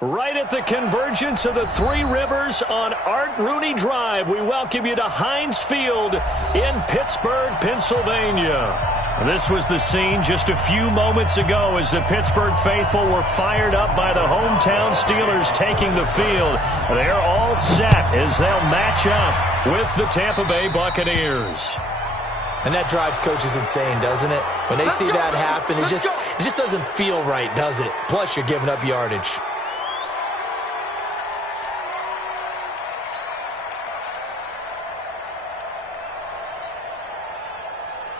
Right at the convergence of the Three Rivers on Art Rooney Drive, we welcome you to Heinz Field in Pittsburgh, Pennsylvania. This was the scene just a few moments ago as the Pittsburgh faithful were fired up by the hometown Steelers taking the field. They're all set as they'll match up with the Tampa Bay Buccaneers. And that drives coaches insane, doesn't it? When they see that happen, it just doesn't feel right, does it? Plus, you're giving up yardage.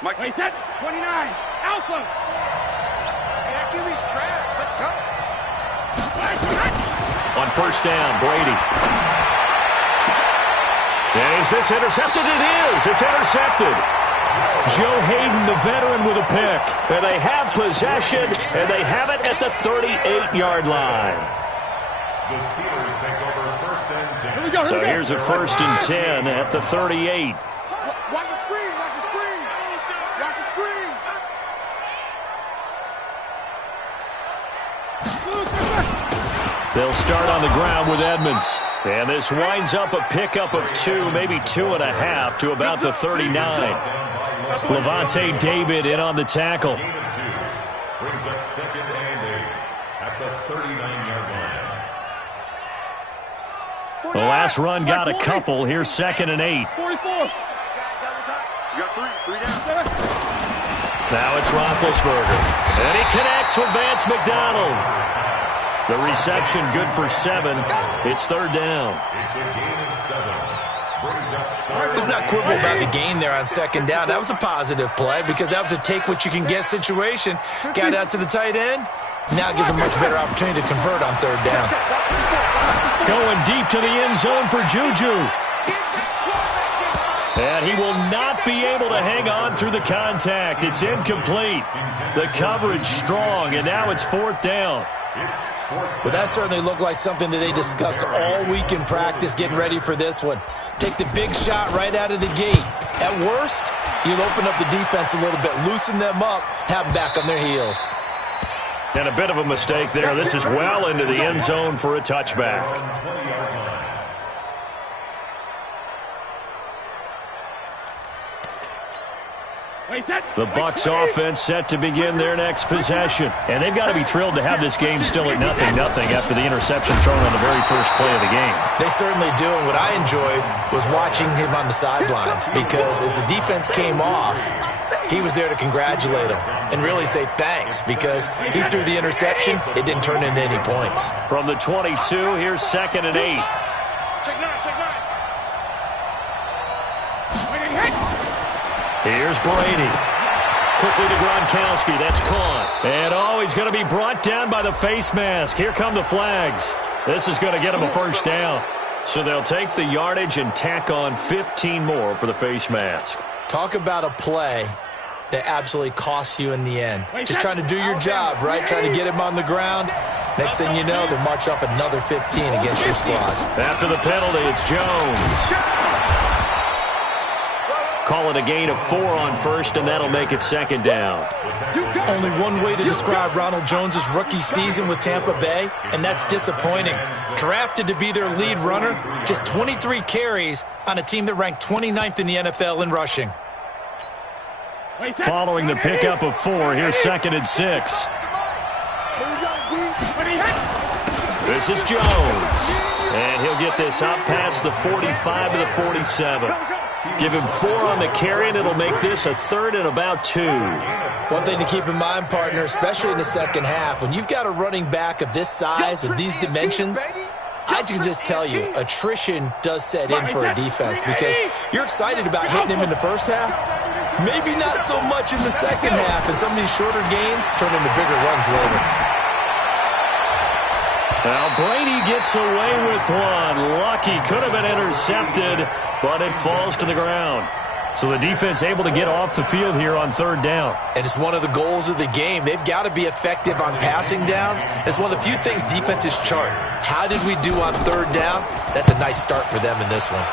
Mike, wait, 29, Alpha. Hey, that QB's trash. Let's go. On first down, Brady. And is this intercepted? It is. It's intercepted. Joe Hayden, the veteran, with a pick. And they have possession, and they have it at the 38-yard line. The Steelers take over first and 10. Here we go. So here's a first and 10 at the 38. Watch the screen. Watch the screen. Watch the screen. They'll start on the ground with Edmonds. And this winds up a pickup of 2, maybe 2.5 to about the 39. Levante David in on the tackle. Brings up second and 8 at the 39-yard line. The last run got a couple. Here's second and 8. 44. You got three down. Now it's Roethlisberger. And he connects with Vance McDonald. The reception good for 7. It's third down. It's a gain of 7. Brings up Let's not quibble about the gain there on second down. That was a positive play because that was a take-what-you-can-get situation. Got out to the tight end. Now gives a much better opportunity to convert on third down. Going deep to the end zone for Juju. And he will not be able to hang on through the contact. It's incomplete. The coverage strong, and now it's fourth down. But that certainly looked like something that they discussed all week in practice getting ready for this one. Take the big shot right out of the gate. At worst, you'll open up the defense a little bit, loosen them up, have them back on their heels. And a bit of a mistake there. This is well into the end zone for a touchback. The Bucs offense set to begin their next possession. And they've got to be thrilled to have this game still at 0-0 after the interception thrown on the very first play of the game. They certainly do, and what I enjoyed was watching him on the sidelines because as the defense came off, he was there to congratulate them and really say thanks because he threw the interception. It didn't turn into any points. From the 22, here's second and 8. Check nine. Here's Brady. Quickly to Gronkowski. That's caught. And, he's going to be brought down by the face mask. Here come the flags. This is going to get him a first down. So they'll take the yardage and tack on 15 more for the face mask. Talk about a play that absolutely costs you in the end. Just trying to do your job, right? Trying to get him on the ground. Next thing you know, they'll march off another 15 against your squad. After the penalty, it's Jones. Call it a gain of 4 on first, and that'll make it second down. Only one way to describe Ronald Jones' rookie season with Tampa Bay, and that's disappointing. Drafted to be their lead runner, just 23 carries on a team that ranked 29th in the NFL in rushing. Following the pickup of 4, here's second and 6. This is Jones. And he'll get this out past the 45 to the 47. Give him 4 on the carry, and it'll make this a third and about 2. One thing to keep in mind, partner, especially in the second half, when you've got a running back of this size, of these dimensions, I can just tell you, attrition does set in for a defense because you're excited about hitting him in the first half. Maybe not so much in the second half, and some of these shorter gains turn into bigger runs later. Now Brady gets away with one. Lucky, could have been intercepted, but it falls to the ground. So the defense able to get off the field here on third down. And it's one of the goals of the game. They've got to be effective on passing downs. It's one of the few things defenses chart. How did we do on third down? That's a nice start for them in this one.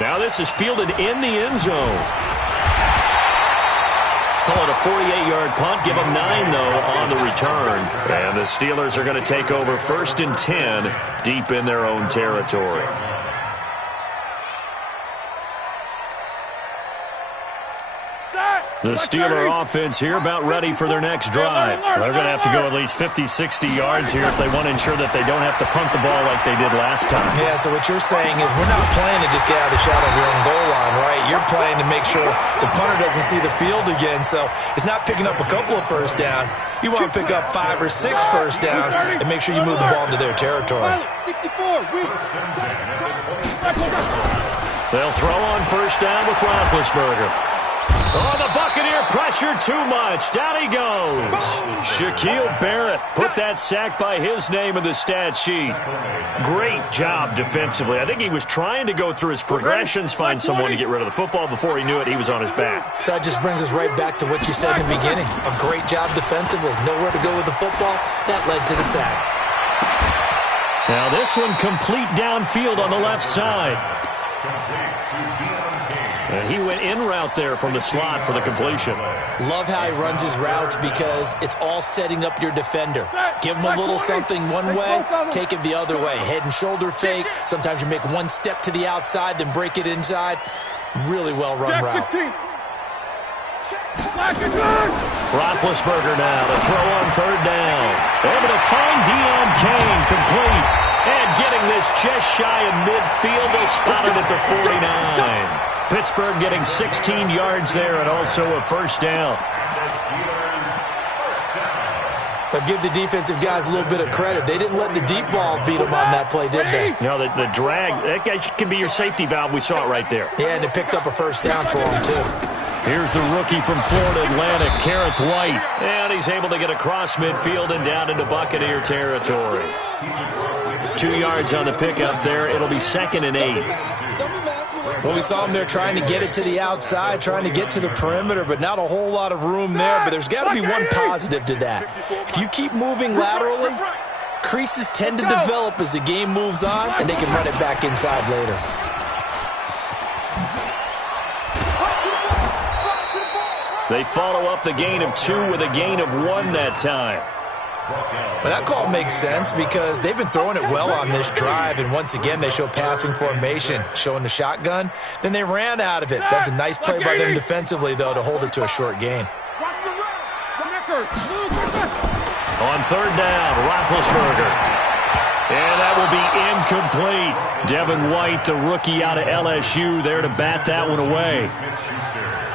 Now this is fielded in the end zone. Call it a 48-yard punt. Give them 9, though, on the return. And the Steelers are going to take over 1st and 10 deep in their own territory. The Steeler offense here about ready for their next drive. They're going to have to go at least 50, 60 yards here if they want to ensure that they don't have to punt the ball like they did last time. Yeah, so what you're saying is we're not playing to just get out of the shadow of your own goal line, right? You're playing to make sure the punter doesn't see the field again. So it's not picking up a couple of first downs. You want to pick up 5 or 6 first downs and make sure you move the ball into their territory. They'll throw on first down with Roethlisberger. Oh, the Buccaneer pressure too much. Down he goes. Shaquille Barrett put that sack by his name in the stat sheet. Great job defensively. I think he was trying to go through his progressions, find someone to get rid of the football. Before he knew it, he was on his back. So that just brings us right back to what you said in the beginning. A great job defensively. Nowhere to go with the football. That led to the sack. Now this one complete downfield on the left side. And he went in route there from the slot for the completion. Love how he runs his routes because it's all setting up your defender. Give him a little something one way, take it the other way. Head and shoulder fake. Sometimes you make one step to the outside, then break it inside. Really well-run route. Roethlisberger now to throw on third down. Able to find Deion Kane, complete. And getting this just shy of midfield. They spotted at the 49. Pittsburgh getting 16 yards there and also a first down. But give the defensive guys a little bit of credit. They didn't let the deep ball beat them on that play, did they? No, the drag, that guy can be your safety valve. We saw it right there. Yeah, and it picked up a first down for them, too. Here's the rookie from Florida Atlantic, Kareth White. And he's able to get across midfield and down into Buccaneer territory. 2 yards on the pickup there. It'll be 2nd and 8. Well, we saw him there trying to get it to the outside, trying to get to the perimeter, but not a whole lot of room there. But there's got to be one positive to that. If you keep moving laterally, creases tend to develop as the game moves on, and they can run it back inside later. They follow up the gain of 2 with a gain of 1 that time. But that call makes sense because they've been throwing it well on this drive, and once again they show passing formation, showing the shotgun. Then they ran out of it. That's a nice play by them defensively, though, to hold it to a short gain. On third down, Roethlisberger. And that will be incomplete. Devin White, the rookie out of LSU, there to bat that one away.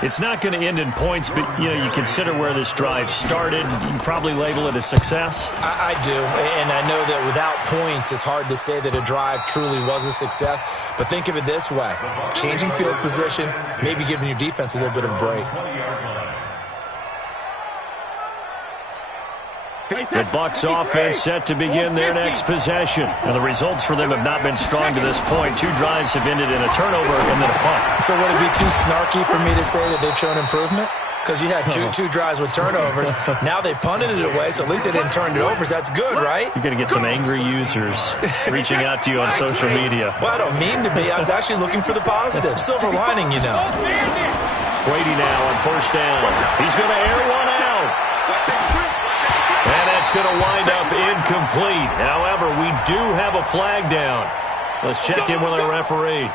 It's not going to end in points, but, you consider where this drive started. You can probably label it a success. I do, and I know that without points, it's hard to say that a drive truly was a success. But think of it this way. Changing field position, maybe giving your defense a little bit of a break. The Bucs offense set to begin their next possession. And the results for them have not been strong to this point. 2 drives have ended in a turnover and then a punt. So would it be too snarky for me to say that they've shown improvement? Because you had two drives with turnovers. Now they punted it away, so at least they didn't turn it over. So that's good, right? You're going to get some angry users reaching out to you on social media. Well, I don't mean to be. I was actually looking for the positive. Silver lining, Brady now on first down. He's going to air one out. And that's going to wind up incomplete. However, we do have a flag down. Let's check in with our referee.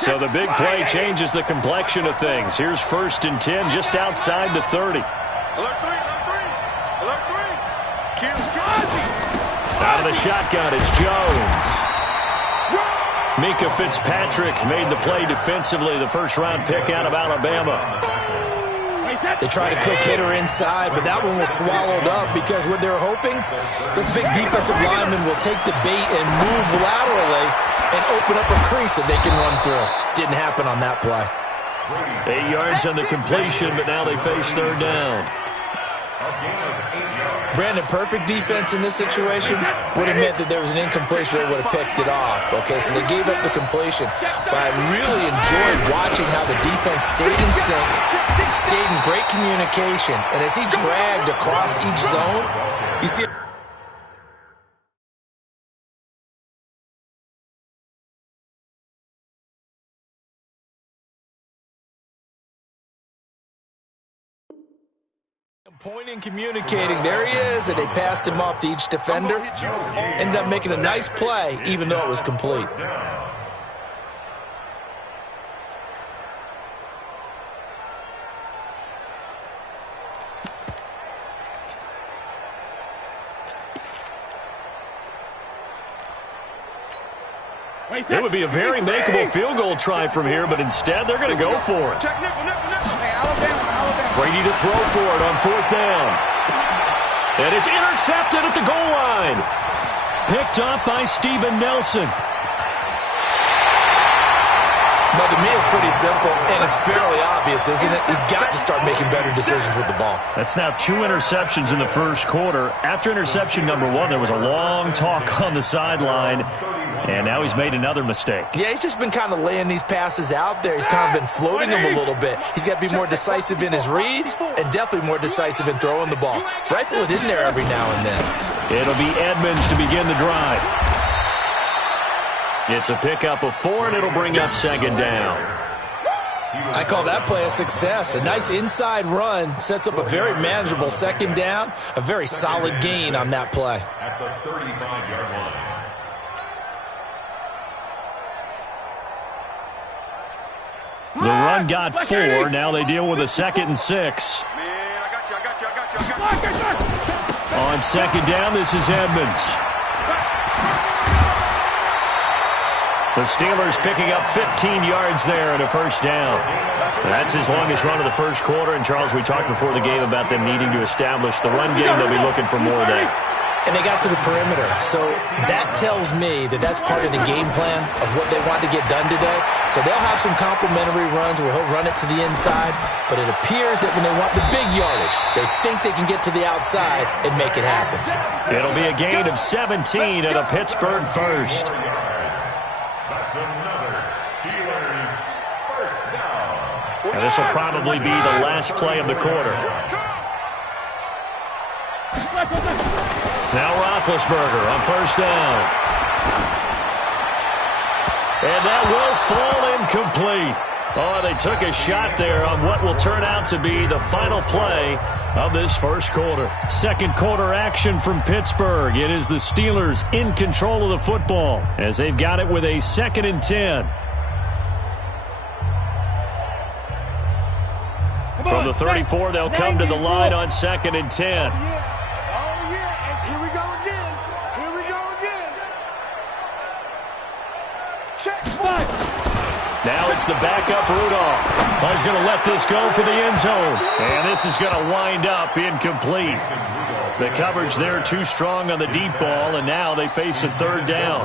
So the big play changes the complexion of things. Here's 1st and 10 just outside the 30. Out of the shotgun, it's Jones. Mika Fitzpatrick made the play defensively, the first-round pick out of Alabama. They tried a quick hitter inside, but that one was swallowed up because what they're hoping, this big defensive lineman will take the bait and move laterally and open up a crease that they can run through. Didn't happen on that play. 8 yards on the completion, but now they face third down. Brandon, perfect defense in this situation would have meant that there was an incompletion. They would have picked it off. Okay, so they gave up the completion. But I really enjoyed watching how the defense stayed in sync, stayed in great communication. And as he dragged across each zone, you see Pointing, communicating. There he is, and they passed him off to each defender. Ended up making a nice play, even though it was complete. It would be a very makeable field goal try from here, but instead they're going to go for it. Brady to throw for it on 4th down. And it's intercepted at the goal line. Picked up by Steven Nelson. But to me, it's pretty simple, and it's fairly obvious, isn't it? He's got to start making better decisions with the ball. That's now 2 interceptions in the first quarter. After interception number 1, there was a long talk on the sideline, and now he's made another mistake. Yeah, he's just been kind of laying these passes out there. He's kind of been floating them a little bit. He's got to be more decisive in his reads and definitely more decisive in throwing the ball. Rifle it in there every now and then. It'll be Edmonds to begin the drive. It's a pickup of 4, and it'll bring up 2nd down. I call that play a success. A nice inside run sets up a very manageable 2nd down. A very solid gain on that play. At the 35-yard line. The run got 4. Now they deal with a 2nd and 6. On 2nd down, this is Edmonds. The Steelers picking up 15 yards there and a 1st down. That's his longest run of the first quarter. And, Charles, we talked before the game about them needing to establish the run game. They'll be looking for more of that. And they got to the perimeter. So that tells me that that's part of the game plan of what they want to get done today. So they'll have some complimentary runs where he'll run it to the inside. But it appears that when they want the big yardage, they think they can get to the outside and make it happen. It'll be a gain of 17 and a Pittsburgh 1st. That's another Steelers 1st down. And this will probably be the last play of the quarter. Now Roethlisberger on 1st down. And that will fall incomplete. Oh, they took a shot there on what will turn out to be the final play of this first quarter. Second quarter action from Pittsburgh. It is the Steelers in control of the football as they've got it with a 2nd and 10. From the 34, they'll come to the line on 2nd and 10. Now it's the backup Rudolph. He's going to let this go for the end zone. And this is going to wind up incomplete. The coverage there too strong on the deep ball, and now they face a 3rd down.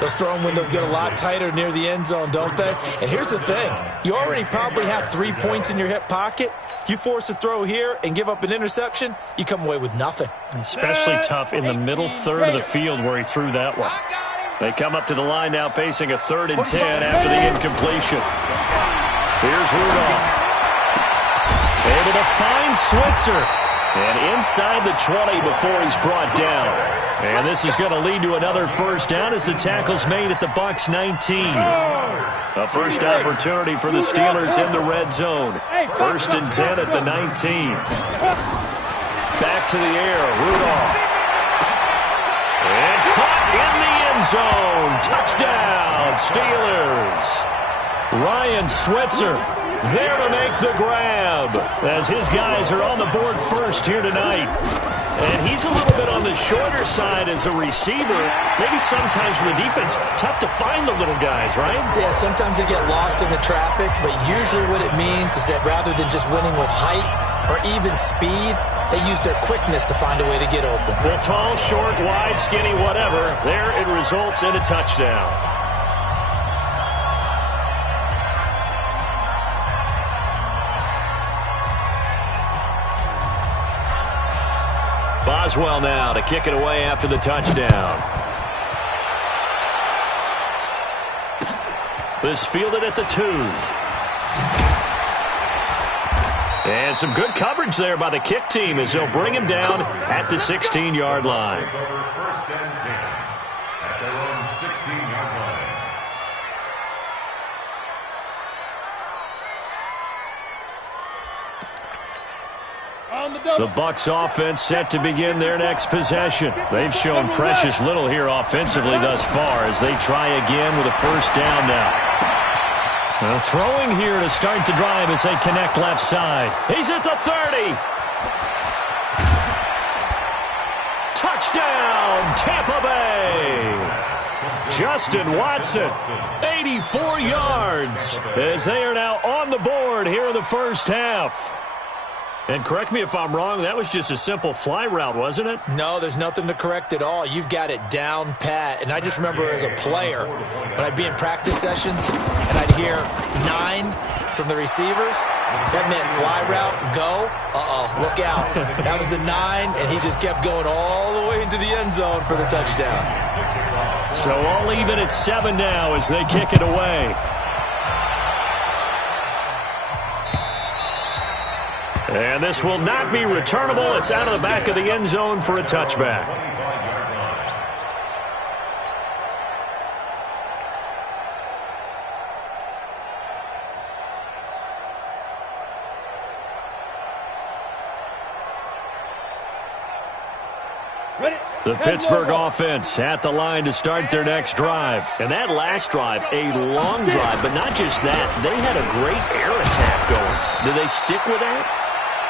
Those throwing windows get a lot tighter near the end zone, don't they? And here's the thing. You already probably have 3 points in your hip pocket. You force a throw here and give up an interception, you come away with nothing. Especially tough in the middle third of the field where he threw that one. They come up to the line now facing a 3rd and 10 after the incompletion. Here's Rudolph. Able to find Switzer. And inside the 20 before he's brought down. And this is going to lead to another 1st down as the tackle's made at the Bucs 19. A first opportunity for the Steelers in the red zone. 1st and 10 at the 19. Back to the air, Rudolph. And caught in the end zone. Touchdown, Steelers. Ryan Switzer there to make the grab as his guys are on the board first here tonight. And he's a little bit on the shorter side as a receiver. Maybe sometimes for the defense, tough to find the little guys, right? Yeah, sometimes they get lost in the traffic, but usually what it means is that rather than just winning with height or even speed, they use their quickness to find a way to get open. Well, tall, short, wide, skinny, whatever, there it results in a touchdown. Boswell now to kick it away after the touchdown. This fielded at the 2. And some good coverage there by the kick team as they'll bring him down at the 16-yard line. 1st and 10 at their own 16-yard line. The Bucs offense set to begin their next possession. They've shown precious little here offensively thus far as they try again with a first down now. Throwing here to start the drive as they connect left side. He's at the 30. Touchdown, Tampa Bay. Justin Watson, 84 yards, as they are now on the board here in the first half. And correct me if I'm wrong, that was just a simple fly route, wasn't it? No, there's nothing to correct at all. You've got it down pat. And I just remember as a player, when I'd be in practice sessions and I'd hear 9 from the receivers, that meant fly route, go, look out. That was the 9, and he just kept going all the way into the end zone for the touchdown. So all even at 7 now as they kick it away. And this will not be returnable. It's out of the back of the end zone for a touchback. The Pittsburgh offense at the line to start their next drive. And that last drive, a long drive, but not just that. They had a great air attack going. Do they stick with that?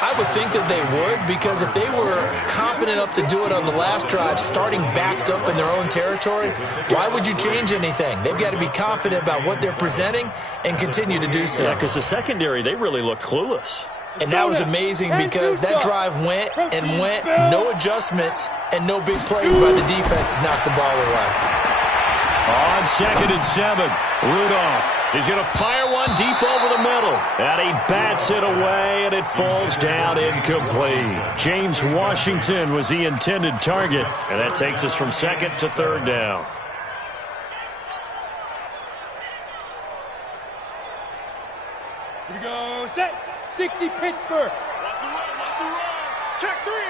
I would think that they would, because if they were confident enough to do it on the last drive, starting backed up in their own territory, why would you change anything? They've got to be confident about what they're presenting and continue to do so. Yeah, because the secondary, they really looked clueless. And that was amazing because that drive went and went, no adjustments, and no big plays by the defense to knock the ball away. On 2nd and 7, Rudolph is going to fire one deep over the middle. And he bats it away, and it falls down incomplete. James Washington was the intended target, and that takes us from 2nd to 3rd down. Here we go, set. 60 Pittsburgh. Watch the run. Check three.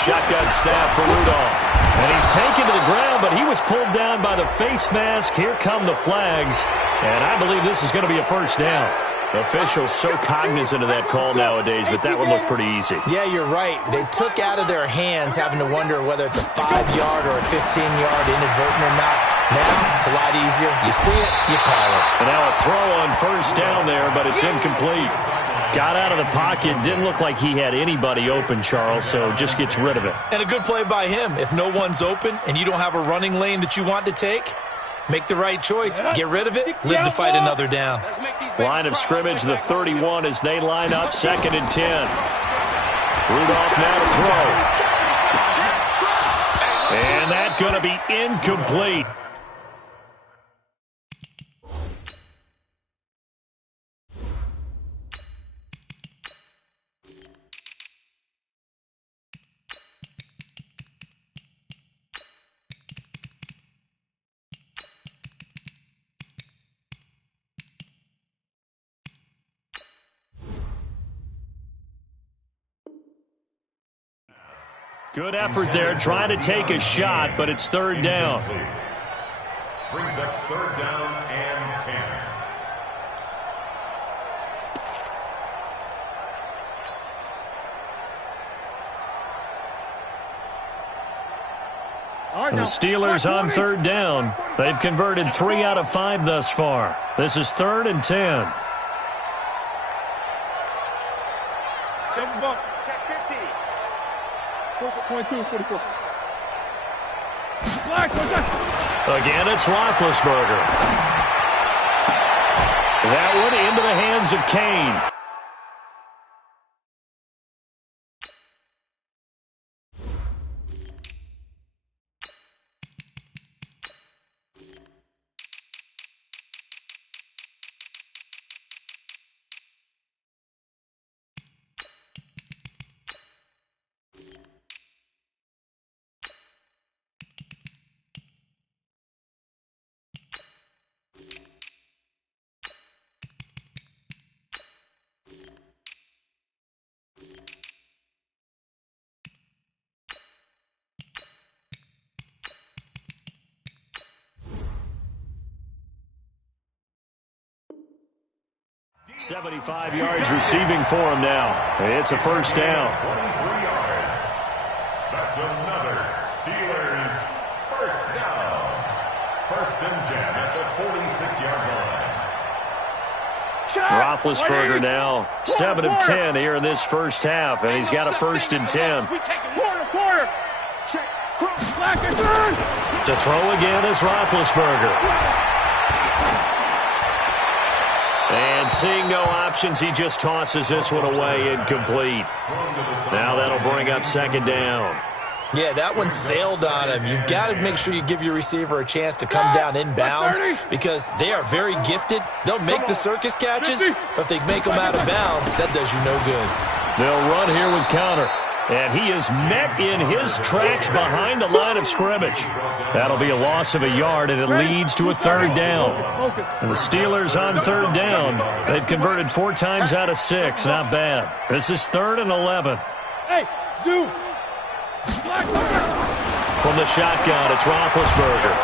Shotgun snap for Rudolph. And he's taken to the ground, but he was pulled down by the face mask. Here come the flags. And I believe this is going to be a first down. Officials so cognizant of that call nowadays, but that would look pretty easy. Yeah, you're right. They took out of their hands having to wonder whether it's a 5-yard or a 15-yard inadvertent or not. Now, it's a lot easier. You see it, you call it. And now a throw on first down there, but it's incomplete. Got out of the pocket. Didn't look like he had anybody open, Charles, so just gets rid of it. And a good play by him. If no one's open and you don't have a running lane that you want to take, make the right choice. Get rid of it. Live to fight another down. Line of scrimmage, the 31 as they line up, 2nd and 10. Rudolph now to throw. And that's going to be incomplete. Good effort there, trying to take a shot, but it's 3rd down. Brings up 3rd down and 10. And the Steelers on 3rd down. They've converted 3 out of 5 thus far. This is 3rd and 10. Check 50. 22, 44. Again, it's Roethlisberger. That one into the hands of Kane. 75 yards receiving for him now. It's a first down. 23 yards. That's another Steelers first down. First and 10 at the 46-yard line. Roethlisberger now 7 of 10 here in this first half, and he's got a first and 10. Quarter. Check. Black and burn. To throw again is Roethlisberger. And seeing no options, he just tosses this one away incomplete. Now that'll bring up second down. Yeah, that one sailed on him. You've got to make sure you give your receiver a chance to come down inbounds because they are very gifted. They'll make the circus catches, but if they make them out of bounds, that does you no good. They'll run here with counter. And he is met in his tracks behind the line of scrimmage. That'll be a loss of a yard, and it leads to a third down. And the Steelers on third down, they've converted 4 times out of 6. Not bad. This is 3rd and 11. Hey, Zoo. From the shotgun, it's Roethlisberger.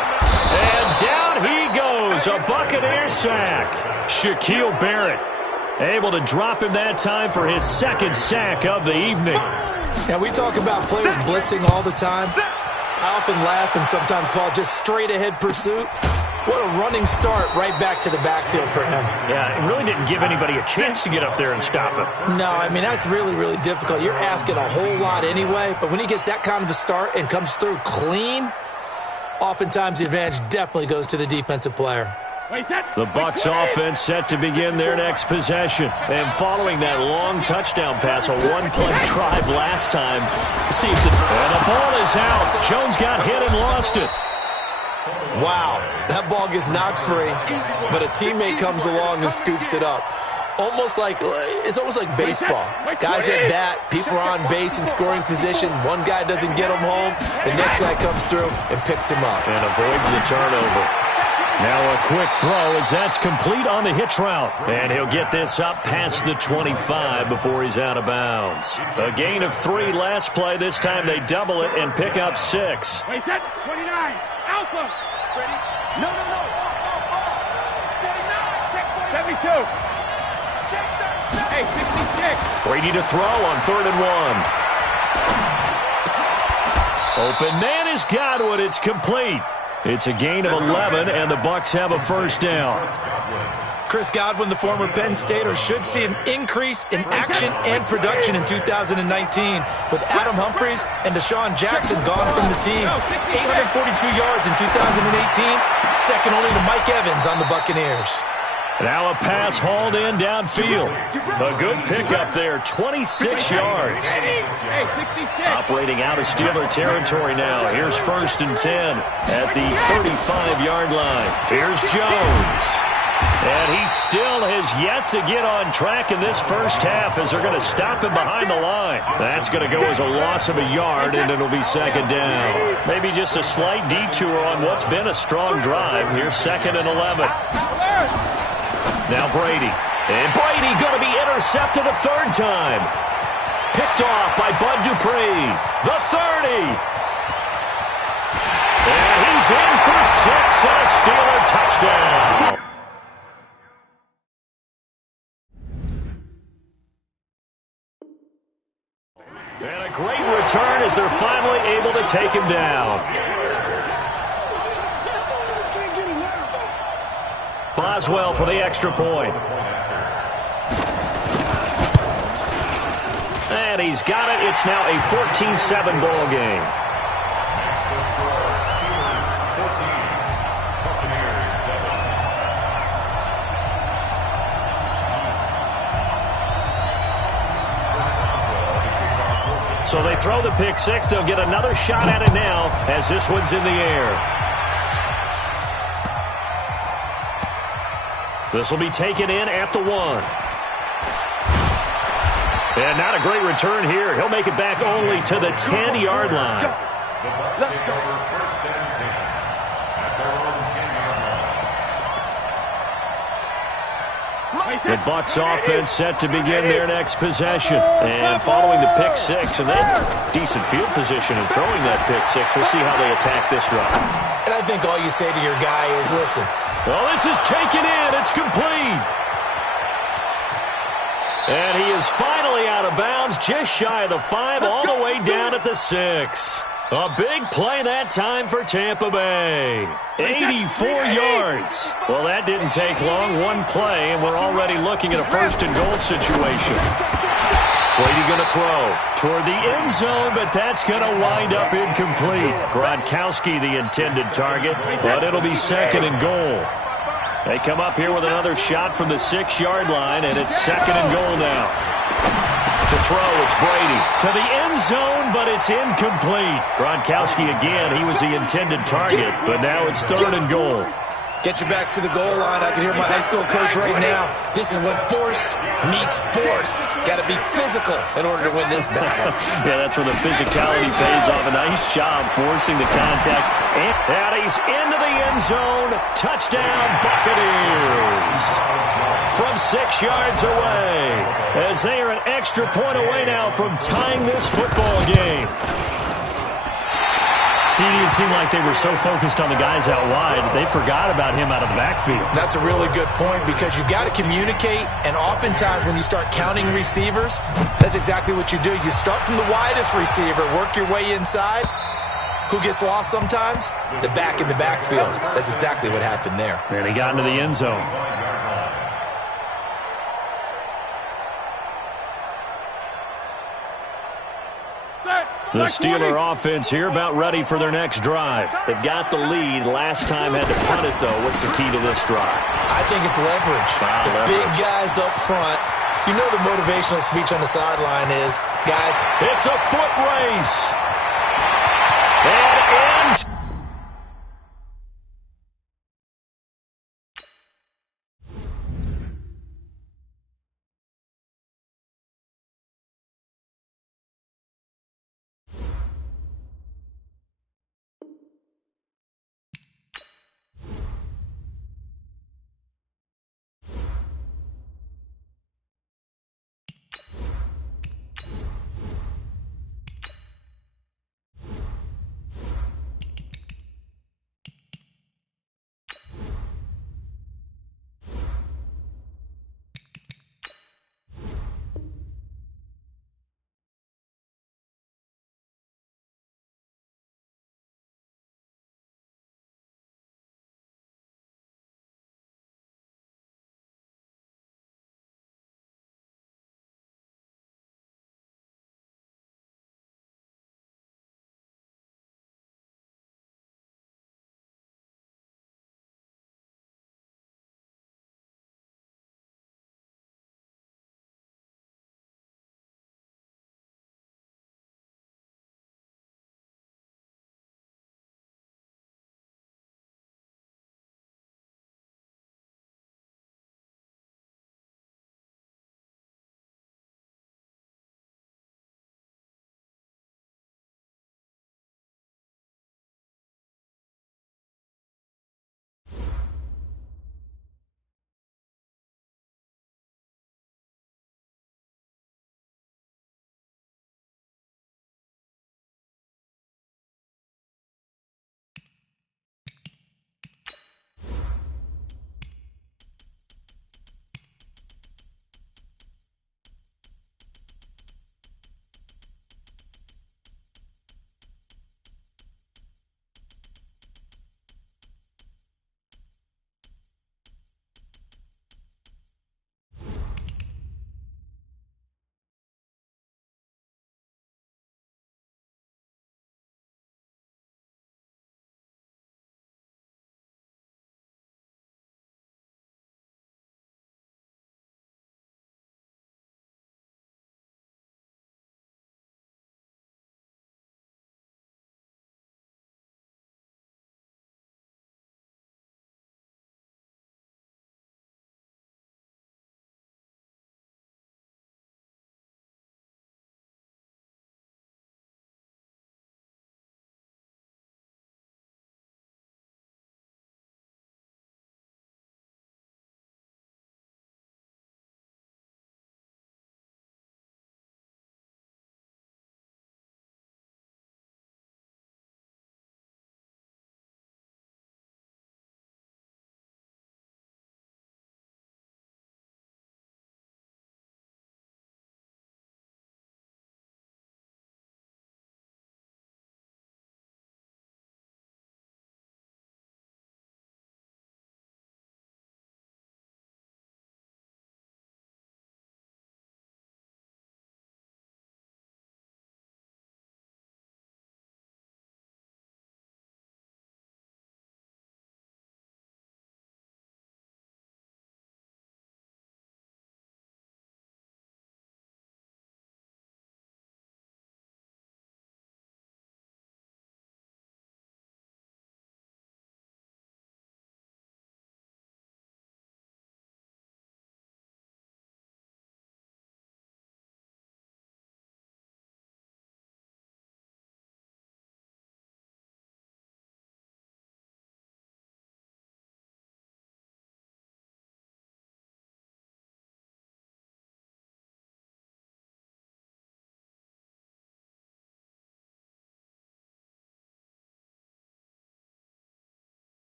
And down he goes, a Buccaneer sack. Shaquille Barrett able to drop him that time for his 2nd sack of the evening. Yeah, we talk about players blitzing all the time. I often laugh and sometimes call it just straight-ahead pursuit. What a running start right back to the backfield for him. Yeah, it really didn't give anybody a chance to get up there and stop him. No, I mean, that's really, really difficult. You're asking a whole lot anyway, but when he gets that kind of a start and comes through clean, oftentimes the advantage definitely goes to the defensive player. The Bucs offense set to begin their next possession. And following that long touchdown pass, a one-play drive last time. And the ball is out. Jones got hit and lost it. Wow, that ball gets knocked free, but a teammate comes along and scoops it up. It's almost like baseball. Guys at bat, people are on base in scoring position. One guy doesn't get him home. The next guy comes through and picks him up. And avoids the turnover. Now a quick throw as that's complete on the hitch route. And he'll get this up past the 25 before he's out of bounds. A gain of 3 last play. This time they double it and pick up 6. Wait, that 29. Alpha. Ready? No. 79. Check 72. Check 37. Hey, 66. Brady to throw on 3rd and 1. Open man is Godwin. It's complete. It's a gain of 11, and the Bucs have a first down. Chris Godwin, the former Penn Stater, should see an increase in action and production in 2019 with Adam Humphries and Deshaun Jackson gone from the team. 842 yards in 2018, second only to Mike Evans on the Buccaneers. Now a pass hauled in downfield. A good pickup there, 26 yards. Operating out of Steeler territory now. Here's 1st and 10 at the 35-yard line. Here's Jones. And he still has yet to get on track in this first half as they're going to stop him behind the line. That's going to go as a loss of a yard, and it'll be second down. Maybe just a slight detour on what's been a strong drive. Here's 2nd and 11. Now Brady. And Brady going to be intercepted a 3rd time. Picked off by Bud Dupree. The 30. And he's in for 6 and a Steeler touchdown. And a great return as they're finally able to take him down. Boswell for the extra point. And he's got it. It's now a 14-7 ball game. So they throw the pick 6. They'll get another shot at it now as this one's in the air. This will be taken in at the 1. And not a great return here. He'll make it back only to the 10-yard line. Let's go. First and 10 at their own 10-yard line. The Bucs offense set to begin their next possession. And following the pick 6 and then decent field position and throwing that pick 6, we'll see how they attack this run. And I think all you say to your guy is, listen. Well, this is taken in. It's complete. And he is finally out of bounds, just shy of the 5, all the way down at the 6. A big play that time for Tampa Bay. 84 yards. Well, that didn't take long. One play, and we're already looking at a first-and-goal situation. Brady going to throw toward the end zone, but that's going to wind up incomplete. Gronkowski, the intended target, but it'll be second and goal. They come up here with another shot from the 6-yard line, and it's second and goal now. To throw, it's Brady. To the end zone, but it's incomplete. Gronkowski again, he was the intended target, but now it's third and goal. Get your backs to the goal line. I can hear my high school coach right now. This is when force meets force. Got to be physical in order to win this battle. Yeah, that's where the physicality pays off. A nice job forcing the contact. And he's into the end zone. Touchdown, Buccaneers. From 6 yards away. As they are an extra point away now from tying this football game. It seemed like they were so focused on the guys out wide, they forgot about him out of the backfield. That's a really good point because you've got to communicate, and oftentimes when you start counting receivers, that's exactly what you do. You start from the widest receiver, work your way inside. Who gets lost sometimes? The back in the backfield. That's exactly what happened there. And he got into the end zone. The Steeler offense here about ready for their next drive. They've got the lead. Last time had to punt it, though. What's the key to this drive? I think it's leverage. The big guys up front. You know the motivational speech on the sideline is, guys, it's a foot race. And in.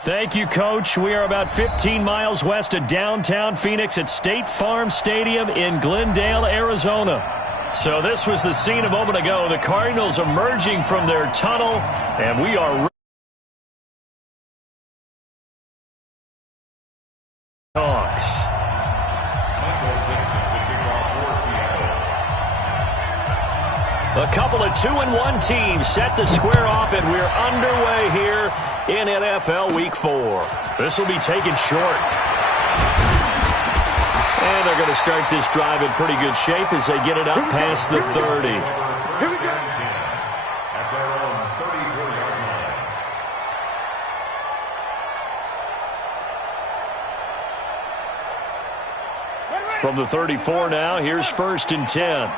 Thank you, Coach. We are about 15 miles west of downtown Phoenix at State Farm Stadium in Glendale, Arizona. So this was the scene a moment ago. The Cardinals emerging from their tunnel, and we are talks. A couple of 2-1 teams set to square off, and we're underway here in NFL Week 4. This will be taken short. And they're going to start this drive in pretty good shape as they get it up past the 30. Here we go. At their own 34-yard line. From the 34 now, here's 1st and 10.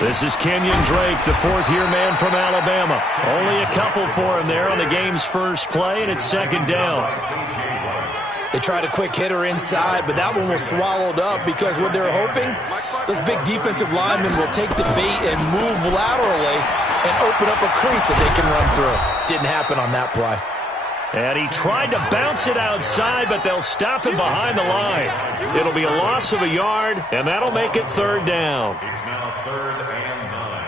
This is Kenyon Drake, the fourth-year man from Alabama. Only a couple for him there on the game's first play, and it's 2nd down. They tried a quick hitter inside, but that one was swallowed up because what they're hoping, those big defensive linemen will take the bait and move laterally and open up a crease that they can run through. Didn't happen on that play. And he tried to bounce it outside, but they'll stop him behind the line. It'll be a loss of a yard, and that'll make it 3rd down. It's now 3rd and 9.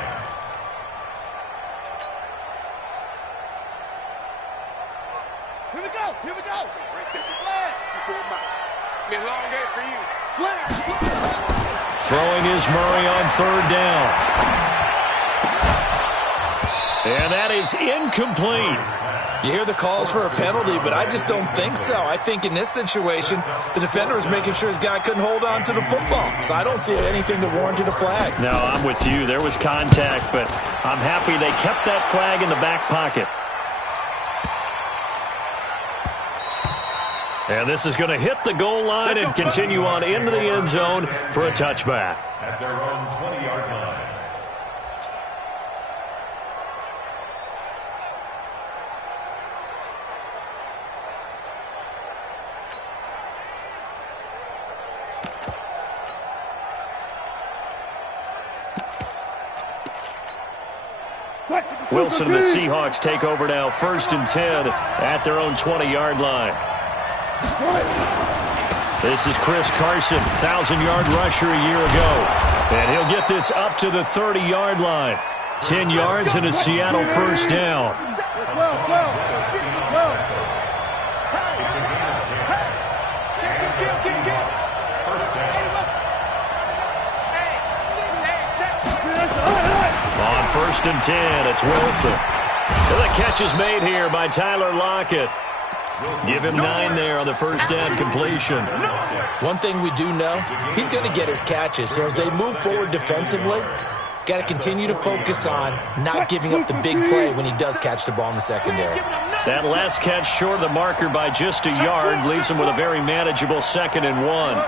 Here we go. Here we go. It's been a long day for you. Slam. Throwing is Murray on 3rd down. And that is incomplete. You hear the calls for a penalty, but I just don't think so. I think in this situation, the defender was making sure his guy couldn't hold on to the football. So I don't see anything that warranted a flag. No, I'm with you. There was contact, but I'm happy they kept that flag in the back pocket. And this is going to hit the goal line and continue on into the end zone for a touchback. At their own 20-yard line. Wilson and the Seahawks take over now, 1st and 10 at their own 20-yard line. This is Chris Carson, 1,000-yard rusher a year ago. And he'll get this up to the 30-yard line. 10 yards and a Seattle 1st down. On 1st and 10, it's Wilson. And the catch is made here by Tyler Lockett. Give him 9 there on the 1st down completion. One thing we do know, he's going to get his catches. So as they move forward defensively, got to continue to focus on not giving up the big play when he does catch the ball in the secondary. That last catch short of the marker by just a yard leaves him with a very manageable 2nd and 1.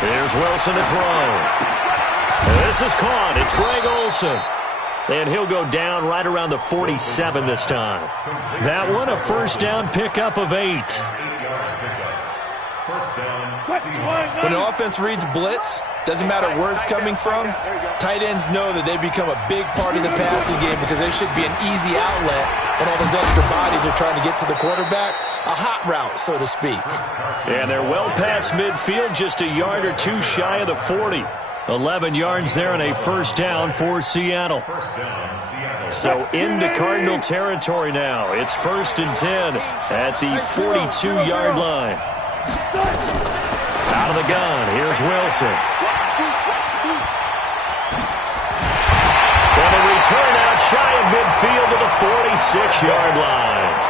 Here's Wilson to throw. This is caught. It's Greg Olsen. And he'll go down right around the 47 this time. That one, a 1st down pickup of 8. When the offense reads blitz, doesn't matter where it's coming from, tight ends know that they become a big part of the passing game because they should be an easy outlet when all those extra bodies are trying to get to the quarterback. A hot route, so to speak. And they're well past midfield, just a yard or two shy of the 40. 11 yards there and a 1st down for Seattle. So into Cardinal territory now. It's 1st and 10 at the 42-yard line. Out of the gun, here's Wilson. And a return out shy of midfield to the 46-yard line.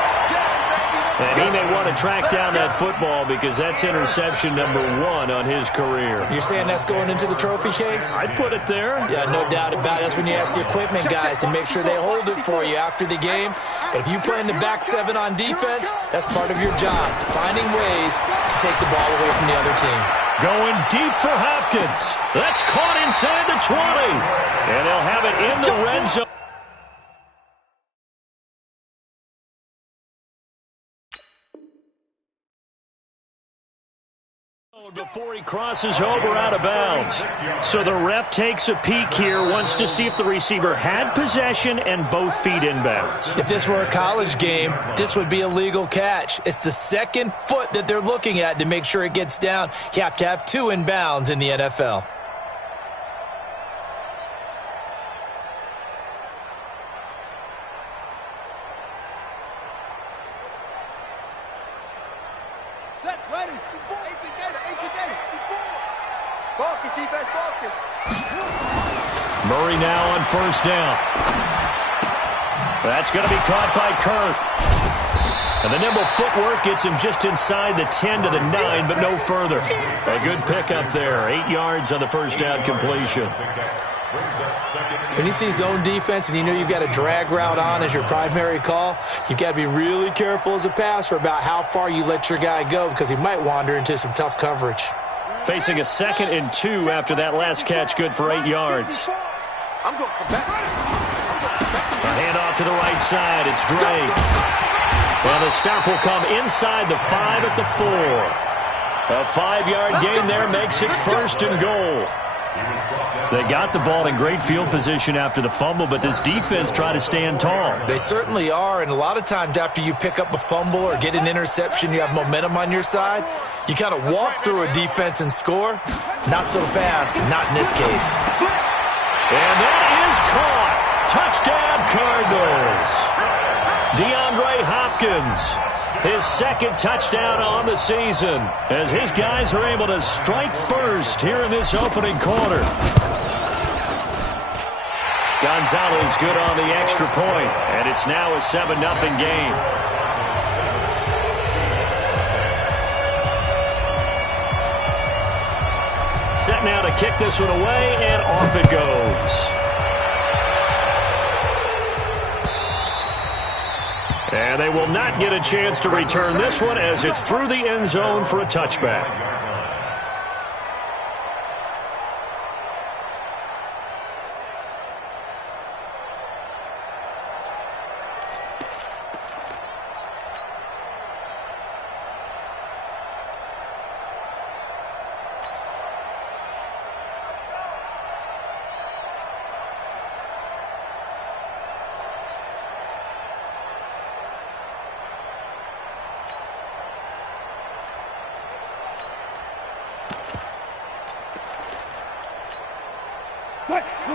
And he may want to track down that football because that's interception number 1 on his career. You're saying that's going into the trophy case? I'd put it there. Yeah, no doubt about it. That's when you ask the equipment guys to make sure they hold it for you after the game. But if you play in the back 7 on defense, that's part of your job, finding ways to take the ball away from the other team. Going deep for Hopkins. That's caught inside the 20. And they'll have it in the red zone. Before he crosses over out of bounds. So the ref takes a peek here, wants to see if the receiver had possession and both feet inbounds. If this were a college game, this would be a legal catch. It's the second foot that they're looking at to make sure it gets down. You have to have two inbounds in the NFL. Set, ready. Focus, defense, focus. Murray now on first down. That's going to be caught by Kirk. And the nimble footwork gets him just inside the 10 to the 9, but no further. A good pickup there. 8 yards on the first down completion. When you see zone defense and you know you've got a drag route on as your primary call, you've got to be really careful as a passer about how far you let your guy go because he might wander into some tough coverage. Facing a 2nd and 2 after that last catch, good for 8 yards. I'm going to come back. A handoff to the right side. It's Drake. Well, the stop will come inside the 5 at the 4. A 5-yard gain there makes it 1st and goal. They got the ball in great field position after the fumble, but this defense tried to stand tall. They certainly are, and a lot of times after you pick up a fumble or get an interception, you have momentum on your side. You kind of walk through a defense and score. Not so fast, not in this case. And that is caught. Touchdown, Cardinals. DeAndre Hopkins. His 2nd touchdown on the season as his guys are able to strike first here in this opening quarter. Gonzalez good on the extra point, and it's now a 7-0 game. Set now to kick this one away, and off it goes. And they will not get a chance to return this one as it's through the end zone for a touchback.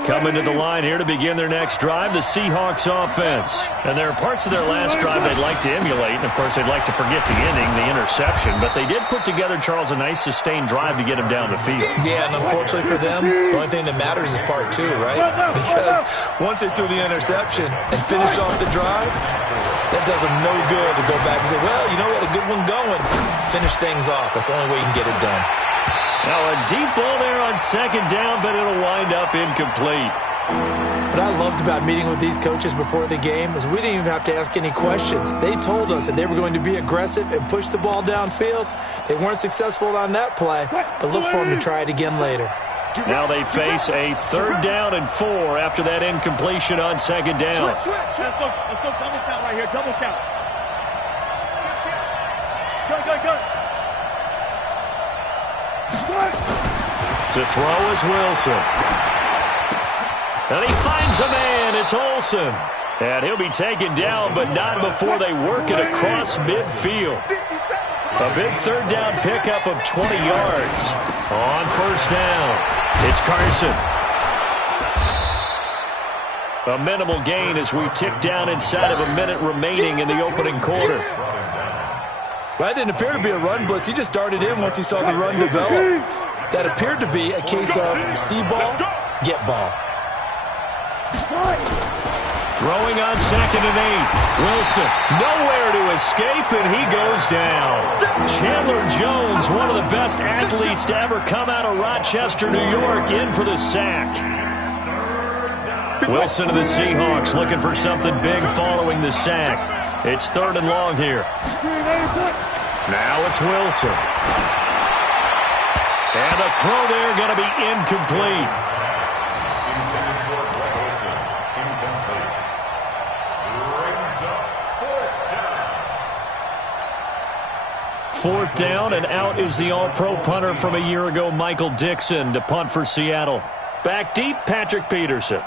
Coming to the line here to begin their next drive, the Seahawks offense. And there are parts of their last drive they'd like to emulate, and, of course, they'd like to forget the inning, the interception. But they did put together, Charles, a nice sustained drive to get him down the field. Yeah, and unfortunately for them, the only thing that matters is part 2, right? Because once they threw the interception and finished off the drive, that does them no good to go back and say, well, you know, we had a good one going. Finish things off. That's the only way you can get it done. Now a deep ball there on 2nd down, but it'll wind up incomplete. What I loved about meeting with these coaches before the game is we didn't even have to ask any questions. They told us that they were going to be aggressive and push the ball downfield. They weren't successful on that play, but look for them to try it again later. Now they face a 3rd down and 4 after that incompletion on 2nd down. Let's go double count right here, double count. Go. To throw is Wilson. And he finds a man. It's Olsen. And he'll be taken down, but not before they work it across midfield. A big 3rd down pickup of 20 yards. On 1st down, it's Carson. A minimal gain as we tick down inside of a minute remaining in the opening quarter. Well, that didn't appear to be a run blitz. He just darted in once he saw the run develop. That appeared to be a case of see ball, get ball. Throwing on 2nd and 8. Wilson nowhere to escape, and he goes down. Chandler Jones, one of the best athletes to ever come out of Rochester, New York, in for the sack. Wilson to the Seahawks looking for something big following the sack. It's 3rd and long here. Now it's Wilson. And the throw there going to be incomplete. 4th down, and out is the all-pro punter from a year ago, Michael Dixon, to punt for Seattle. Back deep, Patrick Peterson.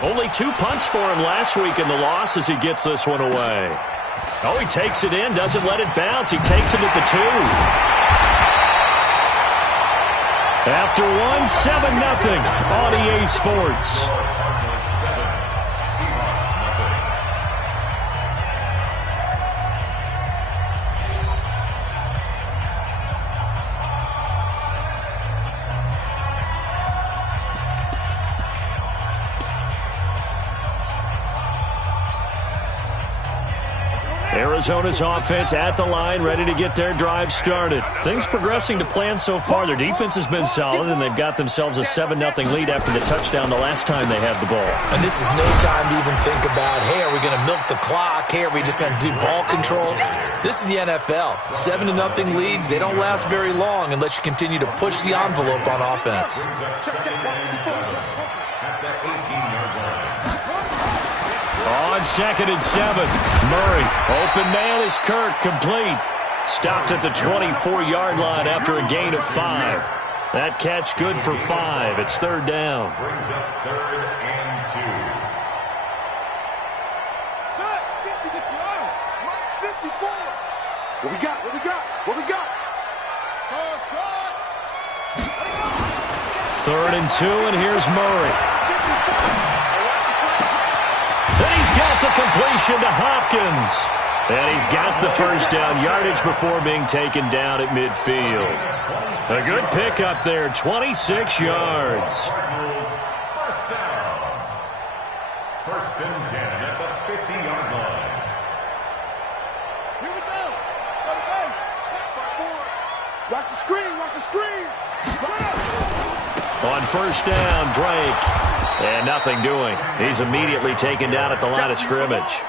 Only 2 punts for him last week in the loss as he gets this one away. Oh, he takes it in, doesn't let it bounce. He takes it at the 2. After 1, 7-0 on EA Sports. Arizona's offense at the line, ready to get their drive started. Things progressing to plan so far. Their defense has been solid, and they've got themselves a 7-0 lead after the touchdown the last time they had the ball. And this is no time to even think about, hey, are we going to milk the clock? Hey, are we just going to do ball control? This is the NFL. 7-0 leads, they don't last very long unless you continue to push the envelope on offense. On 2nd and 7, Murray. Open man is Kirk, complete. Stopped at the 24-yard line after a gain of 5. That catch good for 5. It's 3rd down. Brings up 3rd and 2. Set, 50 to 54. What we got? What we got? What we got? Try. 3rd and 2, and here's Murray. Then he's got the completion to Hopkins. And he's got the 1st down yardage before being taken down at midfield. A good pickup there, 26 yards. 1st down. 1st and 10 at the 50-yard line. Here we go. Go to base. Watch the screen. Watch the screen. On 1st down, Drake. And nothing doing. He's immediately taken down at the line of scrimmage.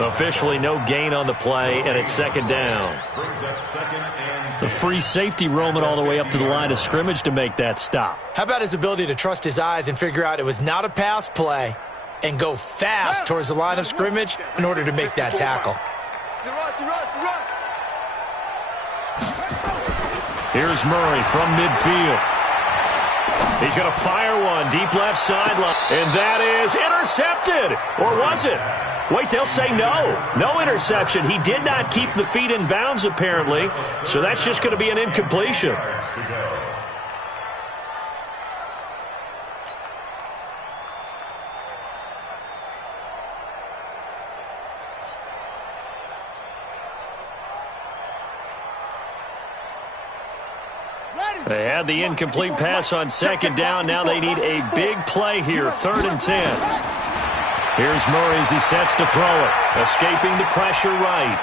Officially no gain on the play, and it's 2nd down. The free safety roaming all the way up to the line of scrimmage to make that stop. How about his ability to trust his eyes and figure out it was not a pass play and go fast towards the line of scrimmage in order to make that tackle? Here's Murray from midfield. He's going to fire one deep left sideline, and that is intercepted. Or was it? Wait, they'll say no. No interception. He did not keep the feet in bounds, apparently, so that's just going to be an incompletion. They had the incomplete pass on 2nd down. Now they need a big play here, 3rd and 10. Here's Murray as he sets to throw it. Escaping the pressure right.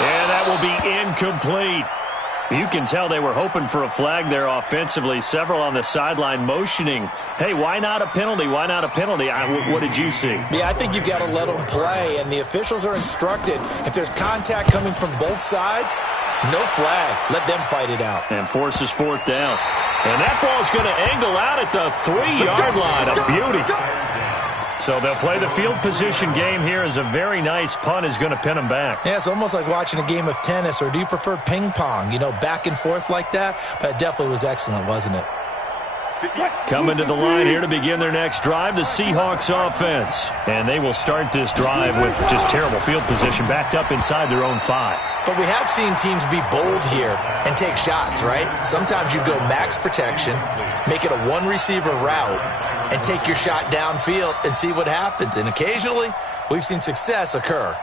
And that will be incomplete. You can tell they were hoping for a flag there offensively. Several on the sideline motioning, hey, why not a penalty? Why not a penalty? What did you see? Yeah, I think you've got to let them play, and the officials are instructed. If there's contact coming from both sides, no flag. Let them fight it out. And forces 4th down. And that ball's going to angle out at the 3-yard line. A beauty. So they'll play the field position game here as a very nice punt is going to pin them back. Yeah, it's almost like watching a game of tennis, or do you prefer ping pong? You know, back and forth like that? But it definitely was excellent, wasn't it? Coming to the line here to begin their next drive, the Seahawks offense. And they will start this drive with just terrible field position, backed up inside their own 5. But we have seen teams be bold here and take shots, right? Sometimes you go max protection, make it a one-receiver route, and take your shot downfield and see what happens. And occasionally, we've seen success occur.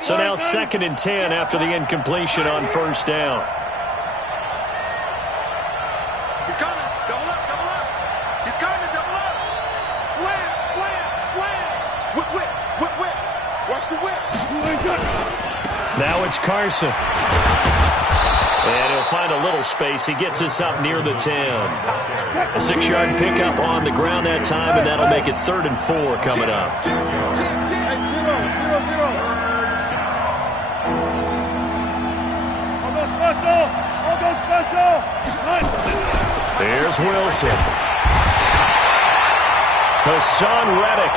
So now 2nd and 10 after the incompletion on 1st down. He's coming. Double up. He's coming. Double up. Slam. Whip. Watch the whip. Now it's Carson. And he'll find a little space. He gets us up near the 10. A 6-yard pickup on the ground that time, and that'll make it 3rd and 4 coming up. Here's Wilson. Hassan Reddick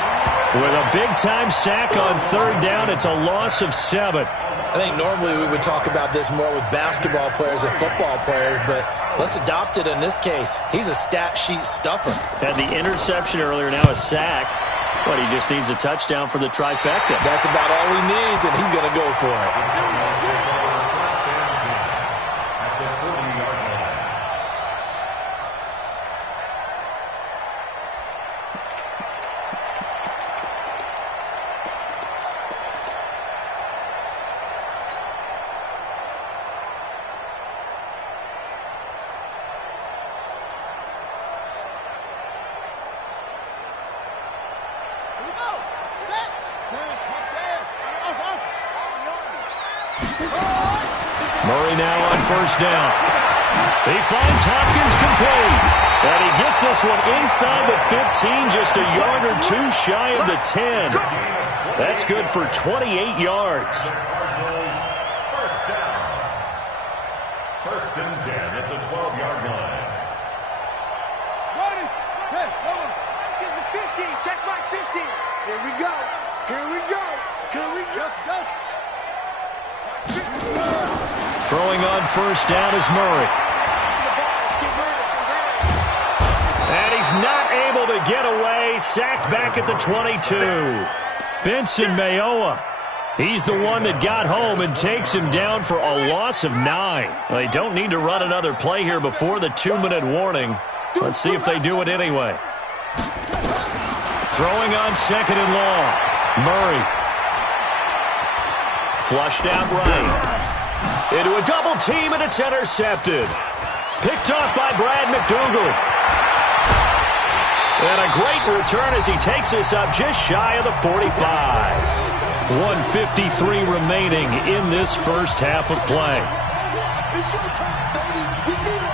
with a big-time sack on third down. It's a loss of 7. I think normally we would talk about this more with basketball players and football players, but let's adopt it in this case. He's a stat sheet stuffer. Had the interception earlier, now a sack. But he just needs a touchdown for the trifecta. That's about all he needs, and he's going to go for it. Murray now on first down. He finds Hopkins complete. And he gets this one inside the 15, just a yard or two shy of the 10. That's good for 28 yards. First down. First and 10 at the 12-yard line. Ready? Hey, hold on. Get the 15. Check my 15. Here we go. Here we go. Here we go. Let's go. Throwing on first down is Murray. And he's not able to get away. Sacked back at the 22. Benson Mayowa. He's the one that got home and takes him down for a loss of 9. They don't need to run another play here before the 2-minute warning. Let's see if they do it anyway. Throwing on second and long. Murray. Flushed out right. Into a double team, and it's intercepted. Picked off by Brad McDougal. And a great return as he takes this up just shy of the 45. 1:53 remaining in this first half of play. It's your time, baby. We did it.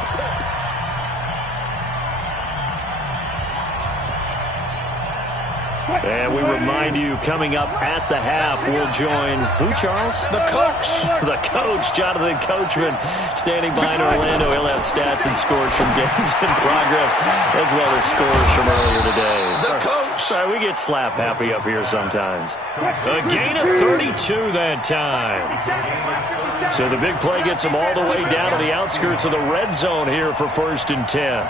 And we remind you, coming up at the half, we'll join who, Charles? The coach. The coach, Jonathan Coachman, standing behind Orlando. He'll have stats and scores from games in progress, as well as scores from earlier today. The coach. Sorry, we get slap happy up here sometimes. A gain of 32 that time. So the big play gets them all the way down to the outskirts of the red zone here for first and 10.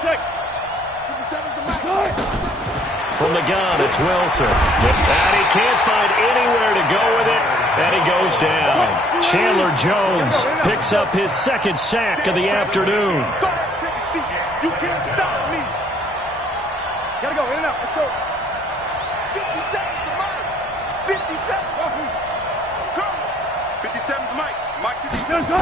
Check. From the gun, it's Wilson. And he can't find anywhere to go with it, and he goes down. Chandler Jones picks up his second sack of the afternoon. You can't stop me. Gotta go, in and out. Let's go. 50 seconds to Mike. 50 seconds. Go. 57 to Mike. Mike 57 to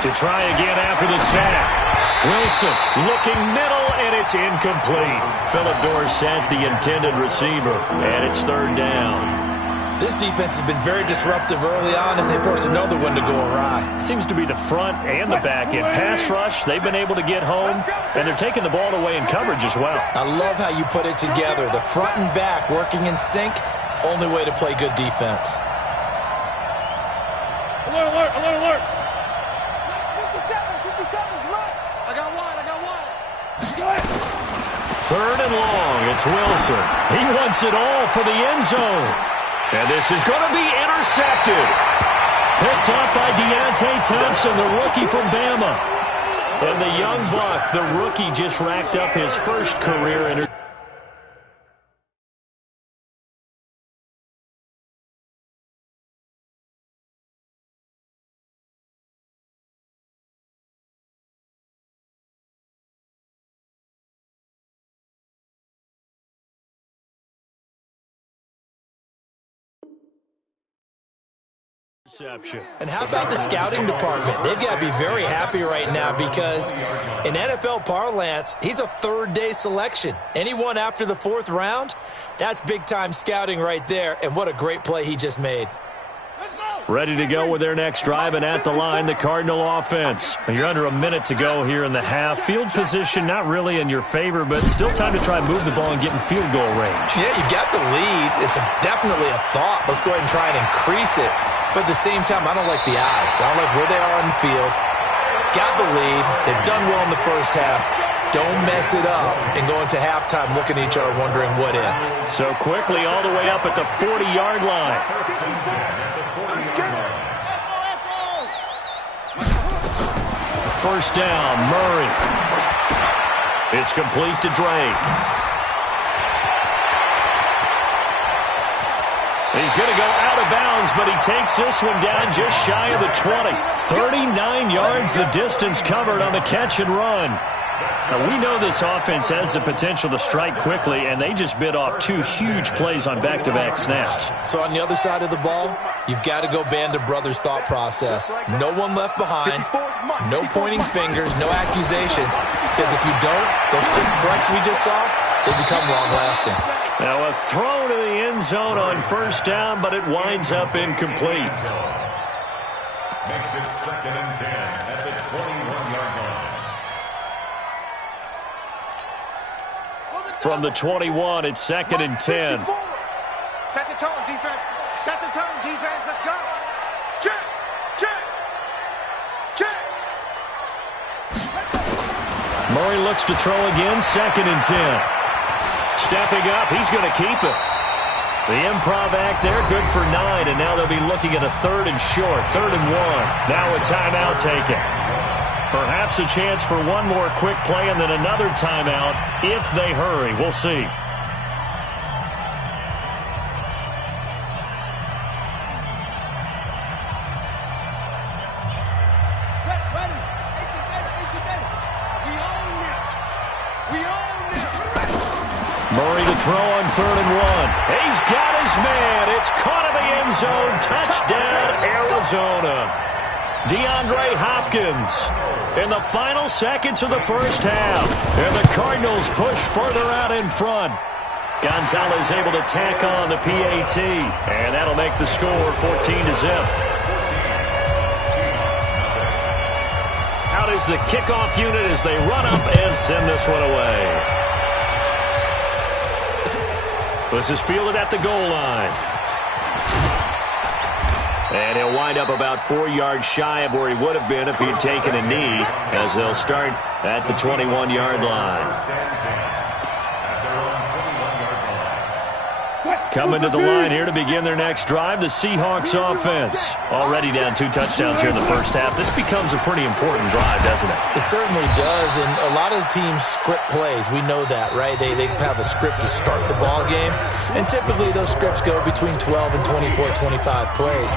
To try again after the sack. Wilson looking middle, and it's incomplete. Philip Dorsett, the intended receiver, and it's third down. This defense has been very disruptive early on as they force another one to go awry. Seems to be the front and the back end. Pass rush, they've been able to get home, and they're taking the ball away in coverage as well. I love how you put it together. The front and back working in sync, only way to play good defense. Alert. 57's right. I got one. Third and long, it's Wilson. He wants it all for the end zone. And this is going to be intercepted. Picked up by Deontay Thompson, the rookie from Bama. And the young buck, the rookie, just racked up his first career interception. And how about the scouting department? They've got to be very happy right now because in NFL parlance, he's a third-day selection. Anyone after the fourth round, that's big-time scouting right there, and what a great play he just made. Ready to go with their next drive, and at the line, the Cardinal offense. You're under a minute to go here in the half. Field position not really in your favor, but still time to try and move the ball and get in field goal range. Yeah, you've got the lead. It's definitely a thought. Let's go ahead and try and increase it. But at the same time, I don't like the odds. I don't like where they are on the field. got the lead. They've done well in the first half. Don't mess it up and go into halftime looking at each other wondering what if. So quickly all the way up at the 40-yard line. First down, Murray. It's complete to Drake. He's going to go out of bounds, but he takes this one down just shy of the 20. 39 yards the distance covered on the catch and run. Now, we know this offense has the potential to strike quickly, and they just bit off two huge plays on back-to-back snaps. So on the other side of the ball, you've got to go band of brothers thought process. No one left behind, no pointing fingers, no accusations, because if you don't, those quick strikes we just saw, they become long-lasting. Now a throw to the end zone on first down, but it winds up incomplete. Makes it 2nd and 10 at the 21-yard line. From the 21, it's 2nd and 10. Set the tone, defense. Set the tone, defense. Let's go. Check, check, check. Murray looks to throw again, 2nd and 10. Stepping up, he's going to keep it. The improv act there, good for 9, and now they'll be looking at a 3rd and short, 3rd and 1. Now a timeout taken. Perhaps a chance for one more quick play and then another timeout if they hurry. We'll see. Murray to throw on 3rd and 1. He's got his man. It's caught in the end zone. Touchdown, Arizona. DeAndre Hopkins in the final seconds of the first half. And the Cardinals push further out in front. Gonzalez able to tack on the PAT. And that'll make the score 14-0. Out is the kickoff unit as they run up and send this one away. This is fielded at the goal line. And he'll wind up about 4 yards shy of where he would have been if he had taken a knee, as they'll start at the 21-yard line. Coming to the line here to begin their next drive, the Seahawks offense. Already down 2 touchdowns here in the first half. This becomes a pretty important drive, doesn't it? It certainly does, and a lot of the teams script plays. We know that, right? They have a script to start the ball game, and typically those scripts go between 12 and 24, 25 plays.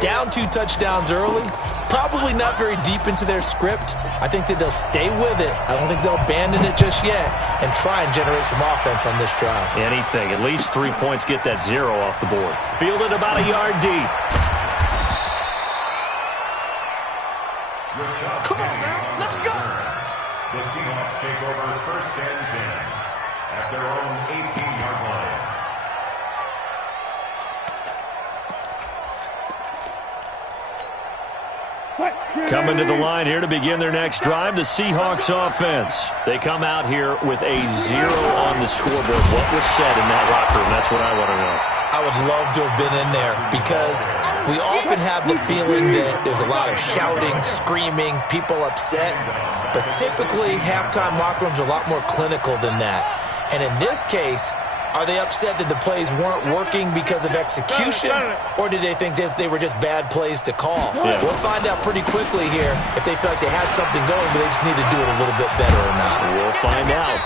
Down 2 touchdowns early, probably not very deep into their script. I think that they'll stay with it. I don't think they'll abandon it just yet and try and generate some offense on this drive. Anything. At least 3 points, get that 0 off the board. Fielded about a yard deep. Come on, man. Let's go. The Seahawks take over 1st and 10 at their own 18-yard line. Coming to the line here to begin their next drive, the Seahawks offense. They come out here with a 0 on the scoreboard. What was said in that locker room? That's what I want to know. I would love to have been in there because we often have the feeling that there's a lot of shouting, screaming, people upset. But typically, halftime locker rooms are a lot more clinical than that. And in this case, are they upset that the plays weren't working because of execution, or did they think they were just bad plays to call? Yeah. We'll find out pretty quickly here if they feel like they had something going, but they just need to do it a little bit better or not. We'll find out.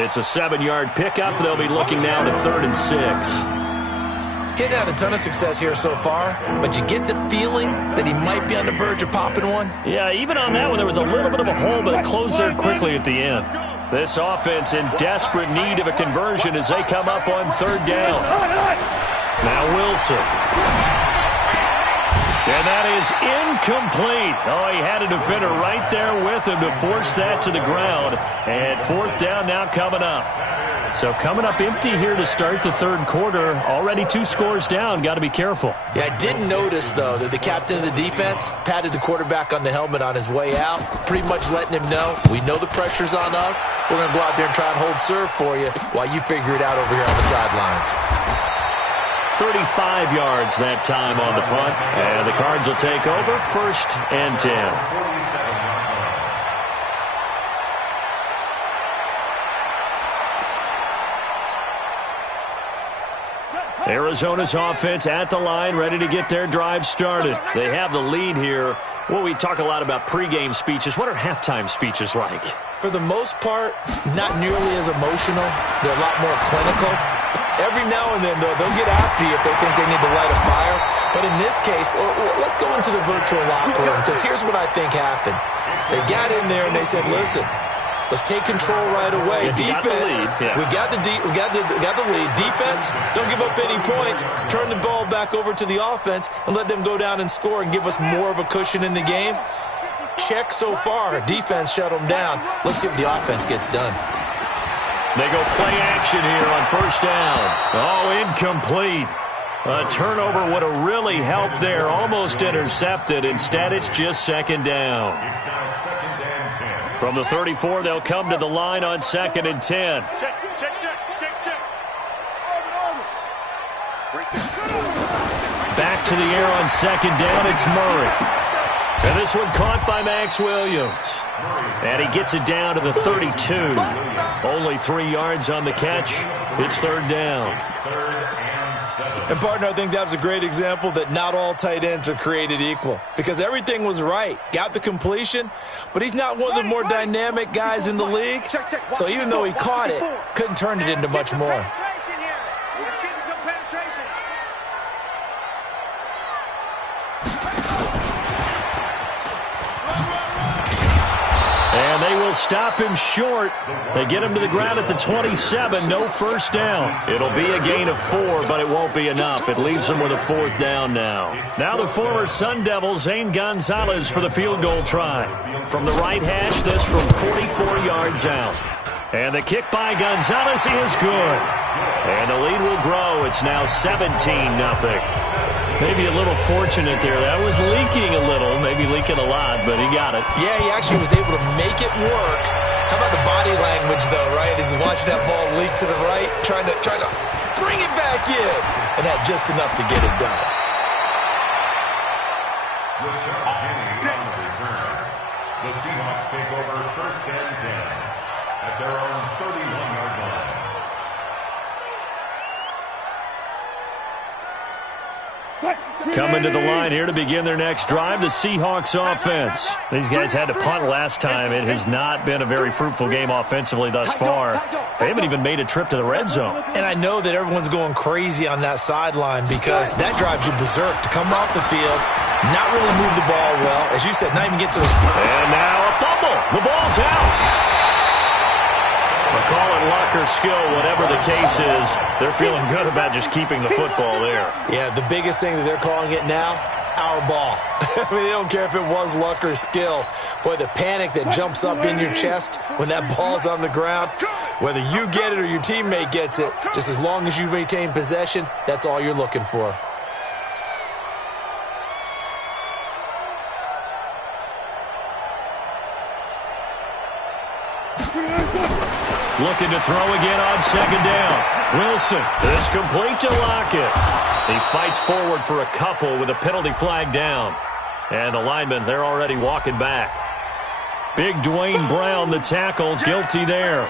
It's a 7-yard pickup. They'll be looking now to 3rd and 6. Hitting out a ton of success here so far, but you get the feeling that he might be on the verge of popping one. Yeah, even on that one, there was a little bit of a hole, but it closed there quickly at the end. This offense in desperate need of a conversion as they come up on 3rd down. Now Wilson. And that is incomplete. Oh, he had a defender right there with him to force that to the ground. And 4th down now coming up. So coming up empty here to start the 3rd quarter. Already 2 scores down. Got to be careful. Yeah, I did notice, though, that the captain of the defense patted the quarterback on the helmet on his way out, pretty much letting him know, we know the pressure's on us. We're going to go out there and try and hold serve for you while you figure it out over here on the sidelines. 35 yards that time on the punt. And the Cards will take over 1st and 10. Arizona's offense at the line, ready to get their drive started. They have the lead here. Well, we talk a lot about pregame speeches. What are halftime speeches like? For the most part, not nearly as emotional. They're a lot more clinical. Every now and then, though, they'll get after you if they think they need to light a fire. But in this case, let's go into the virtual locker room, because here's what I think happened. They got in there and they said, listen, let's take control right away. Defense, we got the lead. Defense, don't give up any points. Turn the ball back over to the offense and let them go down and score and give us more of a cushion in the game. Check so far. Defense shut them down. Let's see if the offense gets done. They go play action here on 1st down. Oh, incomplete. A turnover would have really helped there. Almost intercepted. Instead, it's just 2nd down. It's now 2nd and 10. From the 34, they'll come to the line on 2nd and 10. Check. Back to the air on 2nd down. It's Murray. And this one caught by Max Williams. And he gets it down to the 32. Only 3 yards on the catch. It's 3rd down. 3rd and 7. And, partner, I think that was a great example that not all tight ends are created equal, because everything was right. Got the completion, but he's not one of the more dynamic guys in the league. So even though he caught it, couldn't turn it into much more. And they will stop him short. They get him to the ground at the 27. No 1st down. It'll be a gain of 4, but it won't be enough. It leaves them with a 4th down now. Now the former Sun Devil, Zane Gonzalez, for the field goal try. From the right hash, this from 44 yards out. And the kick by Gonzalez is good. And the lead will grow. It's now 17-0. Maybe a little fortunate there. That was leaking a little, maybe leaking a lot, but he got it. Yeah, he actually was able to make it work. How about the body language, though, right? As he watched that ball leak to the right, trying to bring it back in, and had just enough to get it done. The return. The Seahawks take over 1st and 10 at their own 31-yard line. Coming to the line here to begin their next drive, the Seahawks offense. These guys had to punt last time. It has not been a very fruitful game offensively thus far. They haven't even made a trip to the red zone. And I know that everyone's going crazy on that sideline, because that drives you berserk to come off the field, not really move the ball well. As you said, not even get to the... And now a fumble. The ball's out. Call it luck or skill, whatever the case is. They're feeling good about just keeping the football there. Yeah, the biggest thing that they're calling it now, our ball. I mean, they don't care if it was luck or skill. Boy, the panic that jumps up in your chest when that ball's on the ground, whether you get it or your teammate gets it, just as long as you maintain possession, that's all you're looking for. Looking to throw again on 2nd down. Wilson, this complete to Lockett. He fights forward for a couple with a penalty flag down. And the linemen, they're already walking back. Big Dwayne Brown, the tackle, guilty there.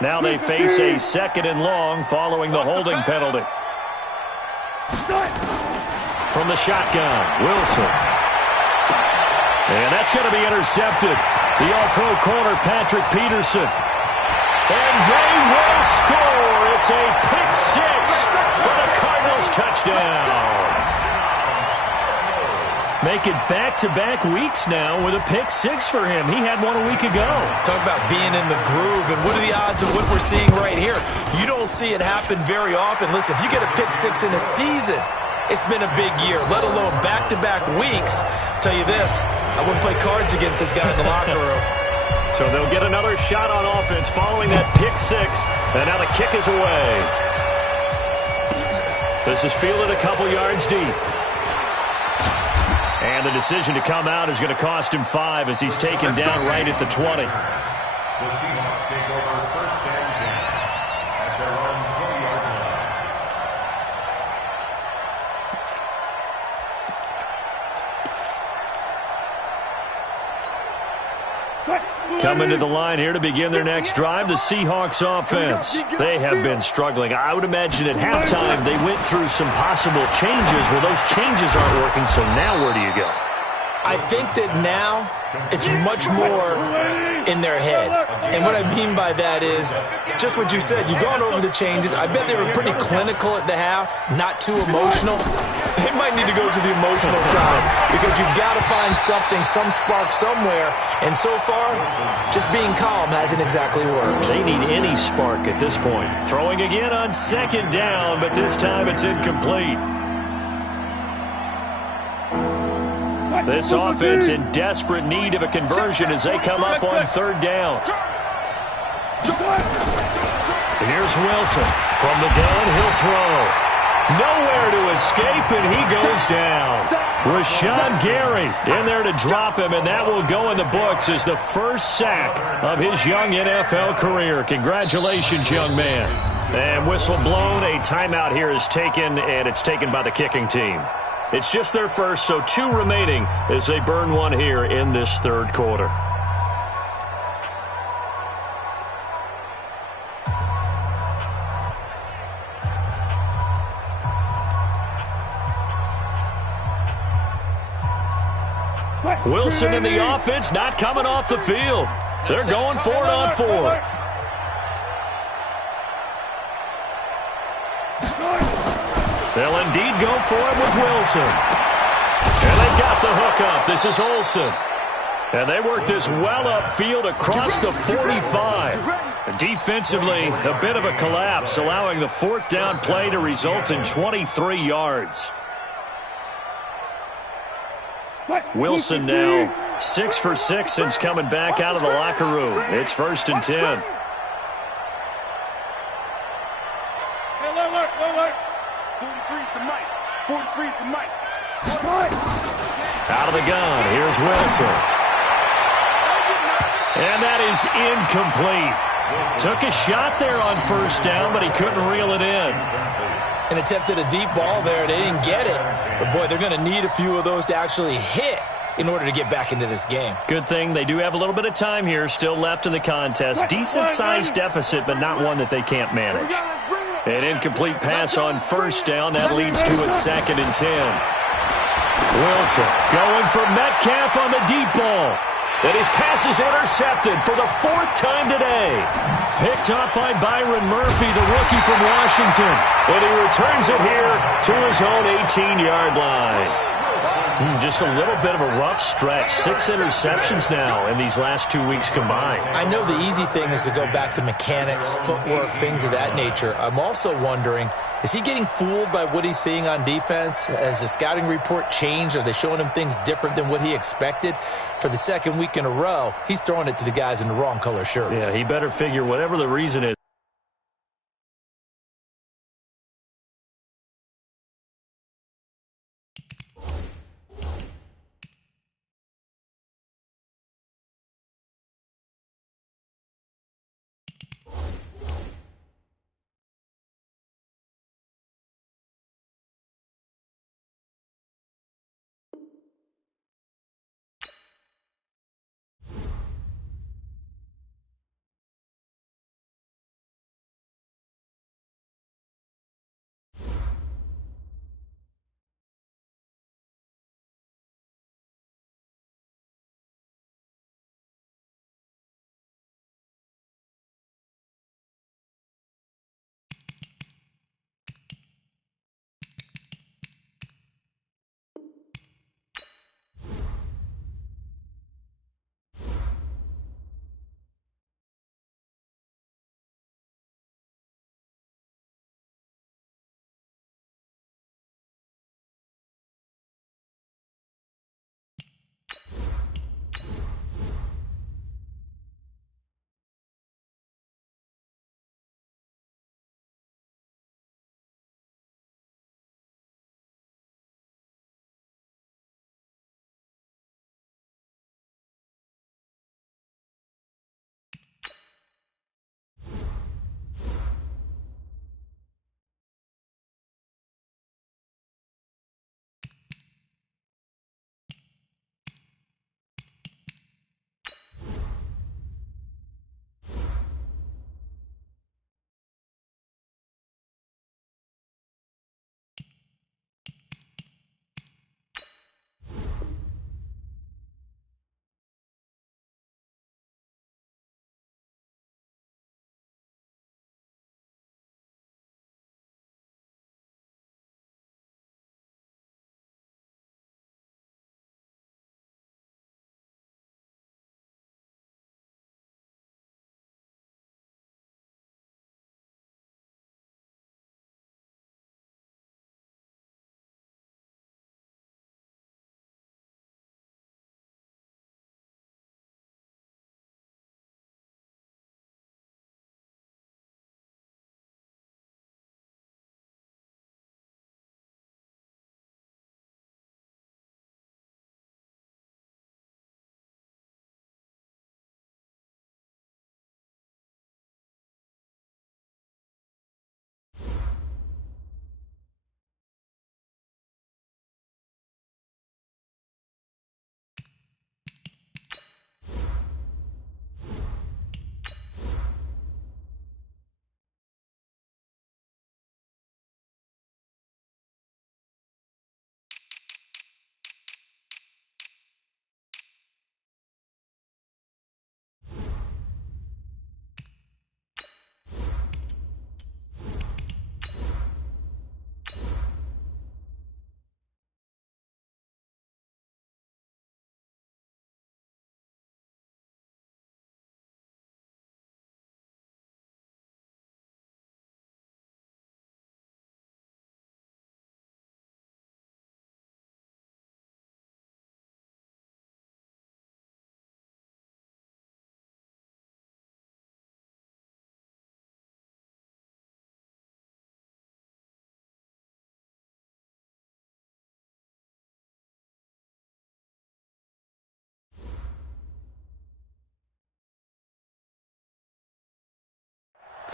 Now they face a 2nd and long following the holding penalty. From the shotgun, Wilson. And that's going to be intercepted. The All-Pro corner, Patrick Peterson. And they will score. It's a pick 6 for the Cardinals touchdown. Make it back-to-back weeks now with a pick 6 for him. He had one a week ago. Talk about being in the groove, and what are the odds of what we're seeing right here? You don't see it happen very often. Listen, if you get a pick 6 in a season, it's been a big year, let alone back-to-back weeks. Tell you this, I wouldn't play cards against this guy in the locker room. So they'll get another shot on offense following that pick 6, and now the kick is away. This is fielded a couple yards deep. And the decision to come out is going to cost him 5 as he's taken down right at the 20. The Seahawks take over 1st and 10. Coming to the line here to begin their next drive, the Seahawks offense. They have been struggling. I would imagine at halftime they went through some possible changes. Well, those changes aren't working, so now where do you go? I think that now it's much more in their head. And what I mean by that is just what you said. You've gone over the changes. I bet they were pretty clinical at the half, not too emotional. They might need to go to the emotional side because you've got to find something, some spark somewhere. And so far, just being calm hasn't exactly worked. They need any spark at this point. Throwing again on second down, but this time it's incomplete. This offense in desperate need of a conversion as they come up on third down. Here's Wilson. From the gun, he'll throw. Nowhere to escape, and he goes down. Rashawn Gary in there to drop him, and that will go in the books as the first sack of his young NFL career. Congratulations, young man. And whistle blown. A timeout here is taken, and it's taken by the kicking team. It's just their first, so 2 remaining as they burn one here in this third quarter. Wilson in the offense, not coming off the field. They're going for it on fourth. They'll indeed go for it with Wilson. And they got the hook up. This is Olsen. And they work this well upfield across the 45. Defensively, a bit of a collapse, allowing the fourth down play to result in 23 yards. Wilson now 6 for 6 since coming back out of the locker room. It's 1st and 10. 43's the mic. 43's the mic. Out of the gun, here's Wilson. And that is incomplete. Took a shot there on first down, but he couldn't reel it in. And attempted a deep ball there. They didn't get it. But, boy, they're going to need a few of those to actually hit in order to get back into this game. Good thing they do have a little bit of time here still left in the contest. Decent-sized deficit, but not one that they can't manage. An incomplete pass on first down. That leads to a 2nd and 10. Wilson going for Metcalf on the deep ball. And his pass is intercepted for the 4th time today. Picked up by Byron Murphy, the rookie from Washington. And he returns it here to his own 18-yard line. Just a little bit of a rough stretch. 6 interceptions now in these last 2 weeks combined. I know the easy thing is to go back to mechanics, footwork, things of that nature. I'm also wondering, is he getting fooled by what he's seeing on defense? Has the scouting report changed? Are they showing him things different than what he expected? For the 2nd week in a row, he's throwing it to the guys in the wrong color shirts. Yeah, he better figure whatever the reason is.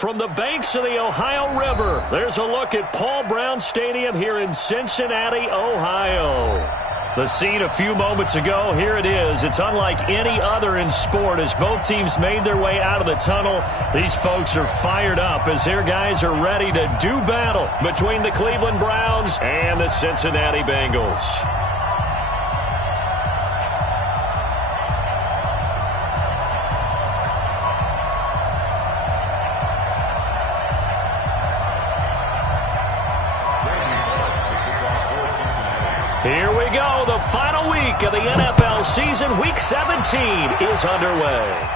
from the banks of the Ohio River, there's a look at Paul Brown Stadium here in Cincinnati, Ohio. The scene a few moments ago, here it is. It's unlike any other in sport as both teams made their way out of the tunnel. These folks are fired up as their guys are ready to do battle between the Cleveland Browns and the Cincinnati Bengals. Here we go. The final week of the NFL season. Week 17 is underway.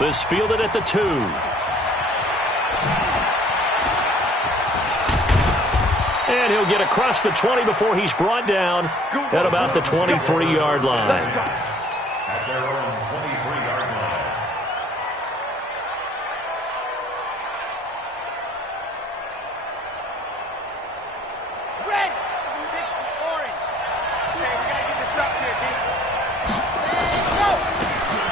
This fielded at the 2. And he'll get across the 20 before he's brought down at about the 23-yard line. At their own 23-yard line.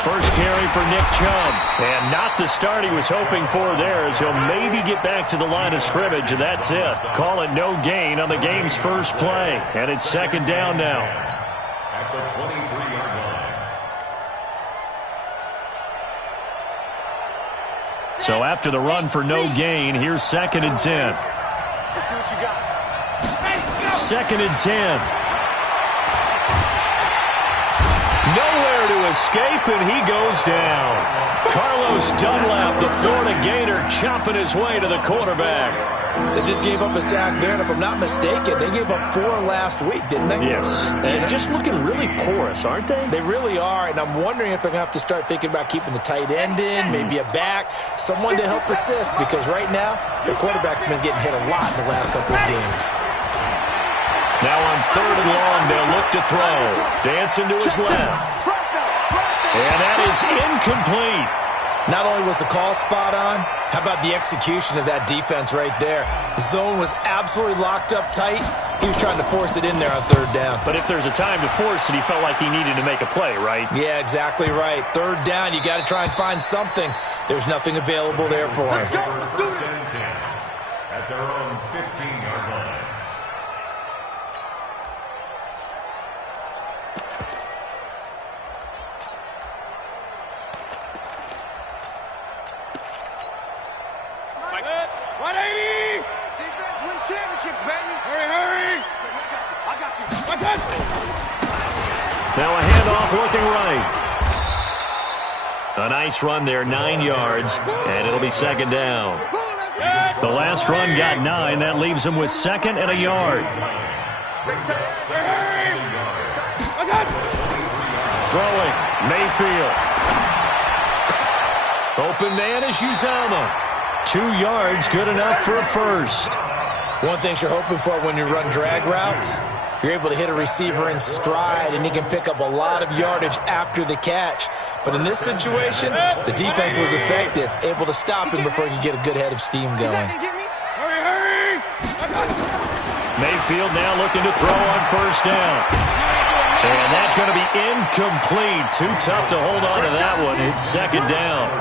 First carry for Nick Chubb. And not the start he was hoping for there as he'll maybe get back to the line of scrimmage, and that's it. Call it no gain on the game's first play. And it's second down now. At the 23-yard line. So after the run for no gain, here's second and 10. Let's see what you got. Second and 10. Nowhere to escape, and he goes down. Carlos Dunlap, the Florida Gator, chopping his way to the quarterback. They just gave up a sack there, and if I'm not mistaken, they gave up 4 last week, didn't they? Yes. And just looking really porous, aren't they? They really are, and I'm wondering if they're going to have to start thinking about keeping the tight end in, maybe a back, someone to help assist, because right now, their quarterback's been getting hit a lot in the last couple of games. Now on third and long, they'll look to throw. Dancing to his left. And that is incomplete. Not only was the call spot on, how about the execution of that defense right there? The zone was absolutely locked up tight. He was trying to force it in there on third down. But if there's a time to force it, he felt like he needed to make a play, right? Yeah, exactly right. Third down, you got to try and find something. There's nothing available there for him. First and 10 at their own 15-yard line. Now a handoff looking right. A nice run there, 9 yards, and it'll be second down. The last run got 9. That leaves him with second and a yard. Throwing, Mayfield. Open man is Uzama. 2 yards, good enough for a first. One thing you're hoping for when you run drag routes, you're able to hit a receiver in stride, and he can pick up a lot of yardage after the catch. But in this situation, the defense was effective, able to stop him before he could get a good head of steam going. Mayfield now looking to throw on first down. And that's going to be incomplete. Too tough to hold on to that one. It's second down.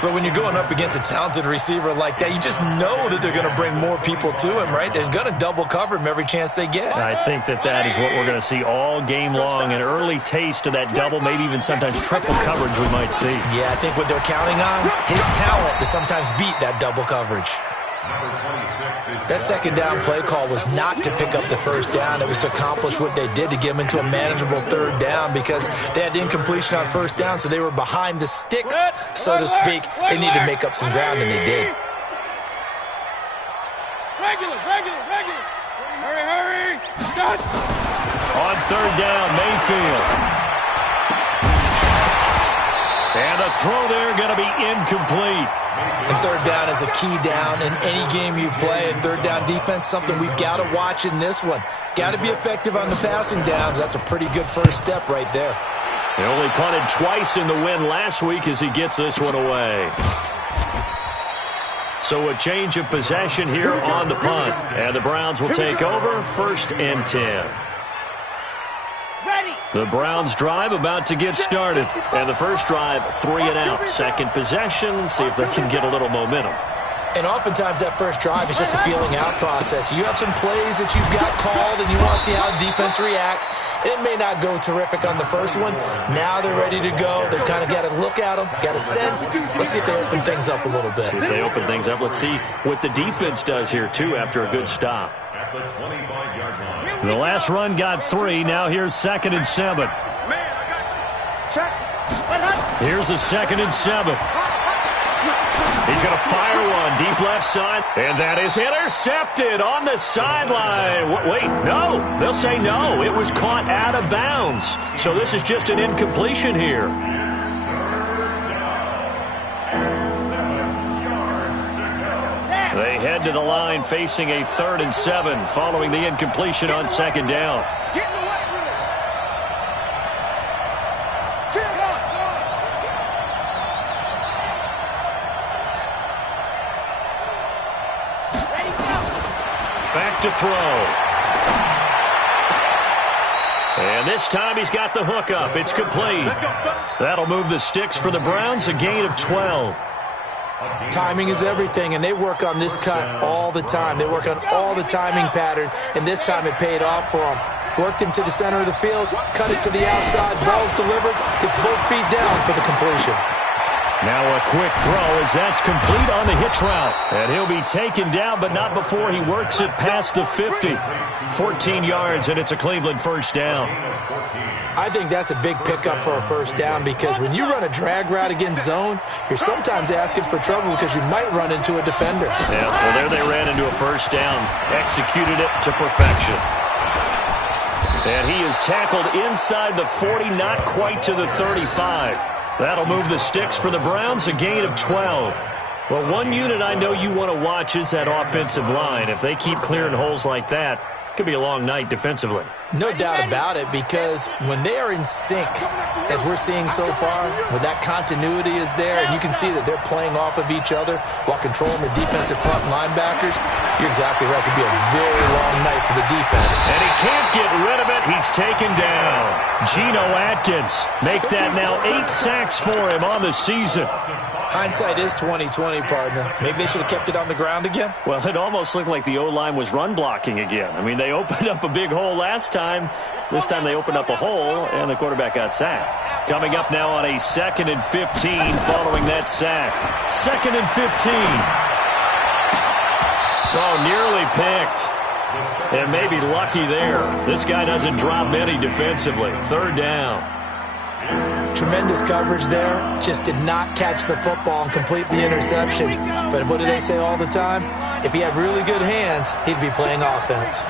But when you're going up against a talented receiver like that, you just know that they're going to bring more people to him, right? They're going to double cover him every chance they get. I think that is what we're going to see all game long. An early taste of that double, maybe even sometimes triple coverage we might see. Yeah, I think what they're counting on, his talent to sometimes beat that double coverage. That second down play call was not to pick up the first down. It was to accomplish what they did to get them into a manageable third down because they had incompletion on first down, so they were behind the sticks, so to speak. They needed to make up some ground, and they did. Hurry. On third down, Mayfield. And a throw there going to be incomplete. And third down is a key down in any game you play. And third down defense, something we've got to watch in this one. Got to be effective on the passing downs. That's a pretty good first step right there. They only punted twice in the win last week as he gets this one away. So a change of possession here on the punt. And the Browns will take over 1st and 10. Ready. The Browns drive about to get started. And the first drive, 3 and out. Second possession, see if they can get a little momentum. And oftentimes that first drive is just a feeling out process. You have some plays that you've got called and you want to see how defense reacts. It may not go terrific on the first one. Now they're ready to go. They've kind of got to look at them, got a sense. Let's see if they open things up a little bit. See if they open things up. Let's see what the defense does here, too, after a good stop. At the 25-yard line. The last run got 3. Now here's 2nd and 7. Man, I got you. Check. Here's a 2nd and 7. He's going to fire one deep left side. And that is intercepted on the sideline. Wait, no. They'll say no. It was caught out of bounds. So this is just an incompletion here. They head to the line facing a 3rd and 7 following the incompletion on 2nd down. Get in the way with it. Get on. Ready, go. Back to throw. And this time he's got the hook up. It's complete. That'll move the sticks for the Browns, a gain of 12. Timing is everything, and they work on this cut all the time. They work on all the timing patterns, and this time it paid off for them. Worked him to the center of the field, cut it to the outside, ball's delivered, gets both feet down for the completion. Now a quick throw as that's complete on the hitch route. And he'll be taken down, but not before he works it past the 50. 14 yards, and it's a Cleveland first down. I think that's a big pickup for a first down because when you run a drag route against zone, you're sometimes asking for trouble because you might run into a defender. Yeah, well, there they ran into a first down, executed it to perfection. And he is tackled inside the 40, not quite to the 35. That'll move the sticks for the Browns, a gain of 12. Well, one unit I know you want to watch is that offensive line. If they keep clearing holes like that, it could be a long night defensively. No doubt about it, because when they are in sync, as we're seeing so far, when that continuity is there, and you can see that they're playing off of each other while controlling the defensive front linebackers, you're exactly right. It could be a very long night for the defense. And he can't get rid of it. He's taken down. Geno Atkins make that now 8 sacks for him on the season. Hindsight is 20/20, partner. Maybe they should have kept it on the ground again. Well, it almost looked like the O-line was run blocking again. I mean, they opened up a big hole last time. This time they opened up a hole, and the quarterback got sacked. Coming up now on a 2nd and 15 following that sack. 2nd and 15. Oh, nearly picked. And maybe lucky there. This guy doesn't drop many defensively. 3rd down. Tremendous coverage there. Just did not catch the football and complete the interception. But what do they say all the time? If he had really good hands, he'd be playing offense.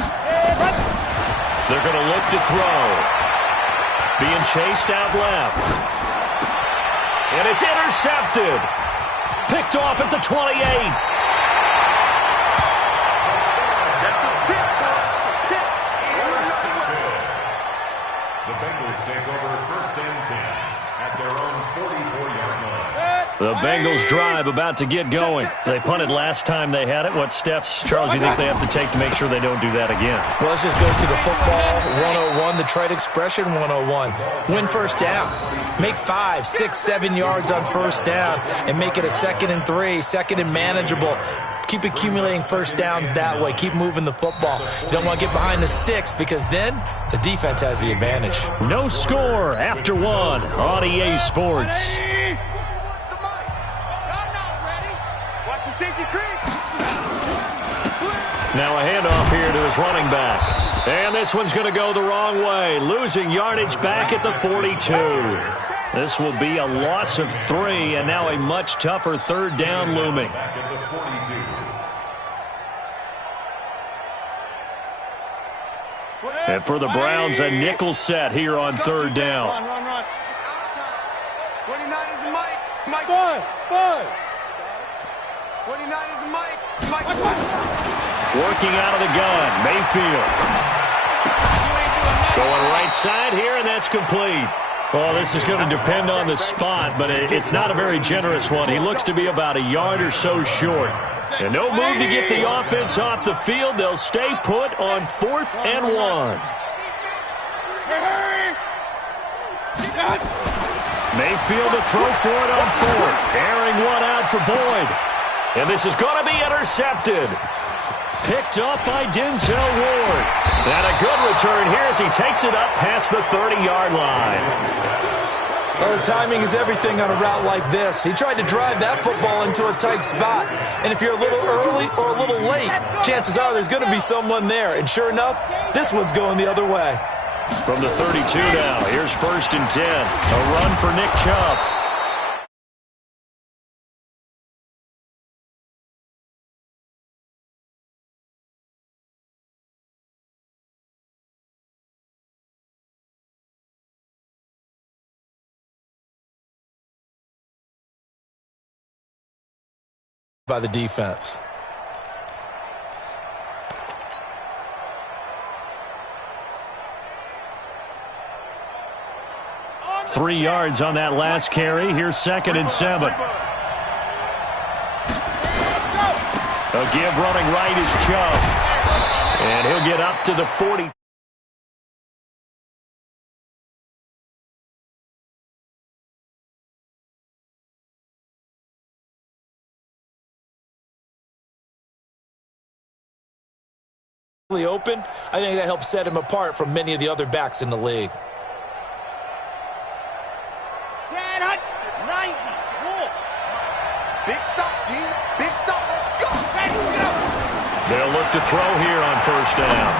They're going to look to throw. Being chased out left. And it's intercepted. Picked off at the 28. The Bengals take over 1st and 10 at their own 44-yard line. The Bengals drive about to get going. They punted last time they had it. What steps, Charles, you think they have to take to make sure they don't do that again? Well, let's just go to the football 101, the trade expression 101. Win first down. Make 5, 6, 7 yards on first down and make it a 2nd and 3, 2nd and manageable. Keep accumulating first downs that way. Keep moving the football. You don't want to get behind the sticks because then the defense has the advantage. No score after 1 on EA Sports. Now a handoff here to his running back. And this one's going to go the wrong way. Losing yardage back at the 42. This will be a loss of 3, and now a much tougher 3rd down looming. And for the Browns, a nickel set here on 3rd down. Run. 29 is the Mike. Mike. 29 is the Mike. Working out of the gun, Mayfield. Going right side here, and that's complete. Well, this is going to depend on the spot, but it's not a very generous one. He looks to be about a yard or so short. And no move to get the offense off the field. They'll stay put on 4th and 1. Mayfield to throw for it on fourth. Airing one out for Boyd. And this is going to be intercepted. Picked up by Denzel Ward. And a good return here as he takes it up past the 30-yard line. Well, the timing is everything on a route like this. He tried to drive that football into a tight spot. And if you're a little early or a little late, chances are there's going to be someone there. And sure enough, this one's going the other way. From the 32 now, here's 1st and 10. A run for Nick Chubb. By the defense. Three yards on that last carry. Here's 2nd and 7. A give running right is Chubb. And he'll get up to the 40. Open, I think that helps set him apart from many of the other backs in the league. 90. Wolf. Big stop, G. Big stop. Let's go. They'll look to throw here on 1st down.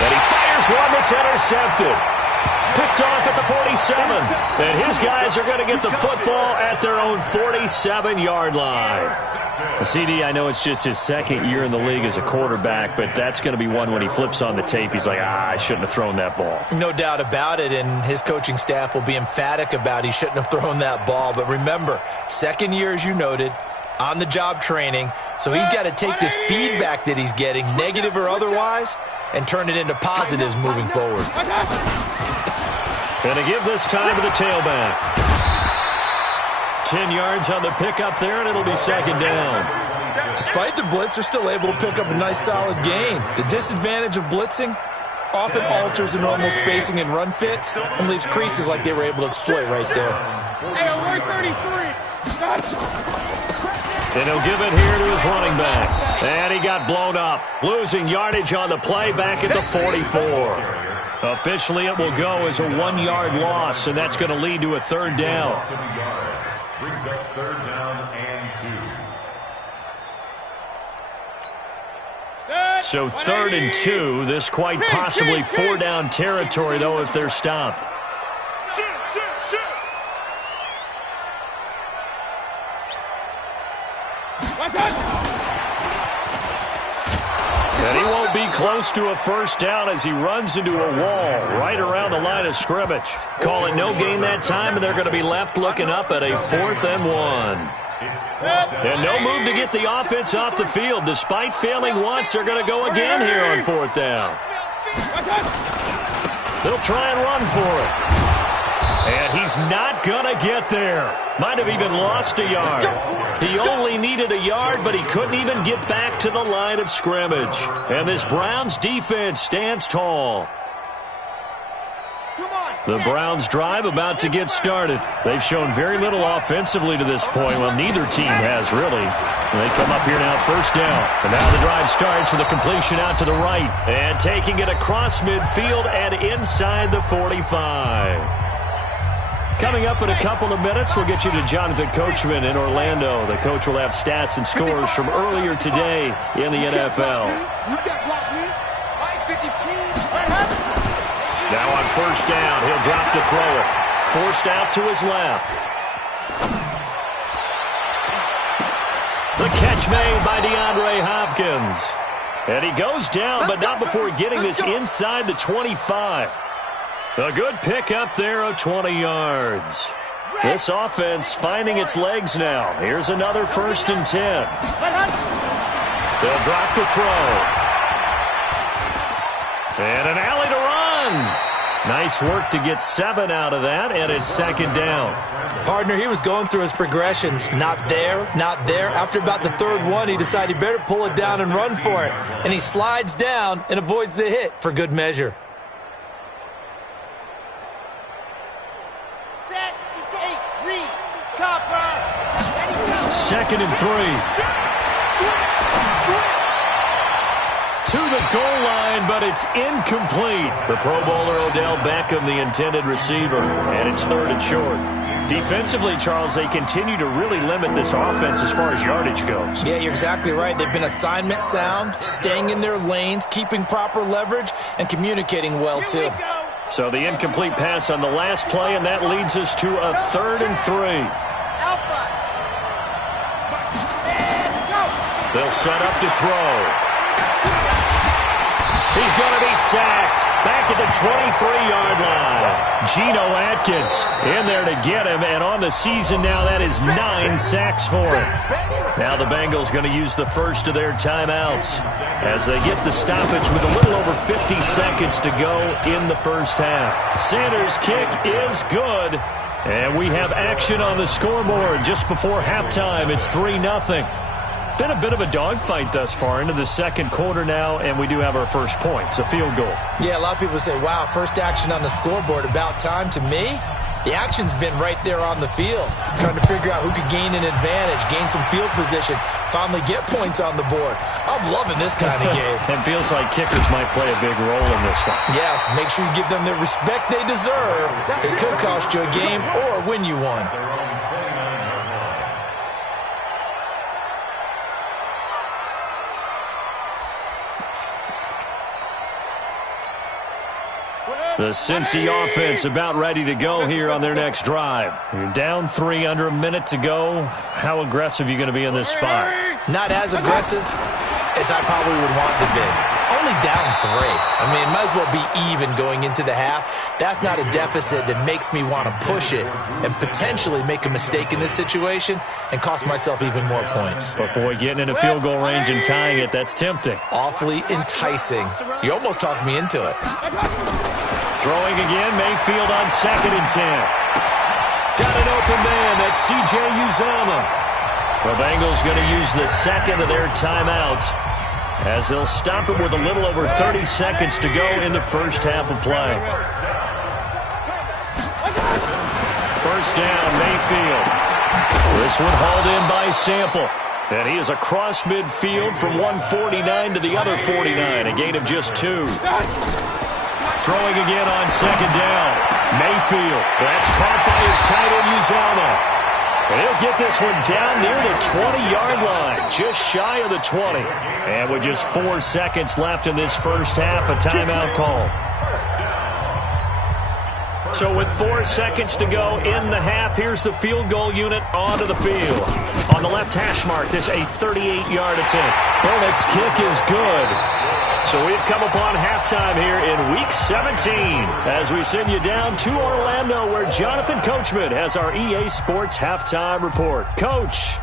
And he fires one that's intercepted. Picked off at the 47. And his guys are going to get the football at their own 47-yard line. CD, I know it's just his 2nd year in the league as a quarterback, but that's going to be one when he flips on the tape. He's like, I shouldn't have thrown that ball. No doubt about it, and his coaching staff will be emphatic about he shouldn't have thrown that ball. But remember, 2nd year, as you noted, on-the-job training, so he's got to take this feedback that he's getting, negative or otherwise, and turn it into positives moving forward. And to give this time to the tailback. 10 yards on the pickup there, and it'll be 2nd down. Despite the blitz, they're still able to pick up a nice, solid gain. The disadvantage of blitzing often alters the normal spacing and run fits and leaves creases like they were able to exploit right there. Hey, alert 33. And he'll give it here to his running back. And he got blown up, losing yardage on the play back at the 44. Officially, it will go as a 1-yard loss, and that's going to lead to a 3rd down. Brings up 3rd down and 2. So 3rd and 2. This quite possibly 4-down territory, though, if they're stopped. And he won't be close to a 1st down as he runs into a wall right around the line of scrimmage. Call it no gain that time, and they're going to be left looking up at a 4th and 1. And no move to get the offense off the field. Despite failing once, they're going to go again here on 4th down. They'll try and run for it. And he's not going to get there. Might have even lost a yard. He only needed a yard, but he couldn't even get back to the line of scrimmage. And this Browns defense stands tall. The Browns drive about to get started. They've shown very little offensively to this point. Well, neither team has really. They come up here now, 1st down. And now the drive starts with a completion out to the right. And taking it across midfield and inside the 45. Coming up in a couple of minutes, we'll get you to Jonathan Coachman in Orlando. The coach will have stats and scores from earlier today in the NFL. Now on 1st down, he'll drop to throw it. Forced out to his left. The catch made by DeAndre Hopkins. And he goes down, but not before getting this inside the 25. A good pick up there of 20 yards. This offense finding its legs now. Here's another 1st and 10. They'll drop the throw. And an alley to run. Nice work to get 7 out of that, and it's 2nd down. Partner, he was going through his progressions. Not there, not there. After about the 3rd one, he decided he better pull it down and run for it. And he slides down and avoids the hit for good measure. 2nd and 3. To the goal line, but it's incomplete. The Pro Bowler Odell Beckham, the intended receiver, and it's 3rd and short. Defensively, Charles, they continue to really limit this offense as far as yardage goes. Yeah, you're exactly right. They've been assignment sound, staying in their lanes, keeping proper leverage, and communicating well, too. So the incomplete pass on the last play, and that leads us to a 3rd and 3. They'll set up to throw. He's going to be sacked back at the 23-yard line. Geno Atkins in there to get him, and on the season now, that is 9 sacks for him. Now the Bengals going to use the first of their timeouts as they get the stoppage with a little over 50 seconds to go in the first half. Sanders' kick is good, and we have action on the scoreboard just before halftime. It's 3-0. Been a bit of a dogfight thus far into the second quarter now, and we do have our first points, a field goal. Yeah, a lot of people say, wow, first action on the scoreboard, about time. To me, the action's been right there on the field, trying to figure out who could gain an advantage, gain some field position, finally get points on the board. I'm loving this kind of game. It feels like kickers might play a big role in this one. Yes, make sure you give them the respect they deserve. It could cost you a game or win you one. The Cincy offense about ready to go here on their next drive. You're down 3, under a minute to go. How aggressive are you going to be in this spot? Not as aggressive as I probably would want to be. Only down 3. I mean, it might as well be even going into the half. That's not a deficit that makes me want to push it and potentially make a mistake in this situation and cost myself even more points. But, boy, getting in a field goal range and tying it, that's tempting. Awfully enticing. You almost talked me into it. Throwing again, Mayfield on 2nd and 10. Got an open man, that's C.J. Uzomah. The Bengals going to use the second of their timeouts as they'll stop it with a little over 30 seconds to go in the first half of play. First down, Mayfield. This one hauled in by Sample. And he is across midfield from 149 to the other 49, a gain of just 2. Throwing again on 2nd down. Mayfield. That's caught by his tight end, Uzomah. And he'll get this one down near the 20-yard line, just shy of the 20. And with just 4 seconds left in this first half, a timeout call. So with 4 seconds to go in the half, here's the field goal unit onto the field. On the left hash mark, this a 38-yard attempt. Burnett's kick is good. So we've come upon halftime here in Week 17 as we send you down to Orlando where Jonathan Coachman has our EA Sports Halftime Report. Coach.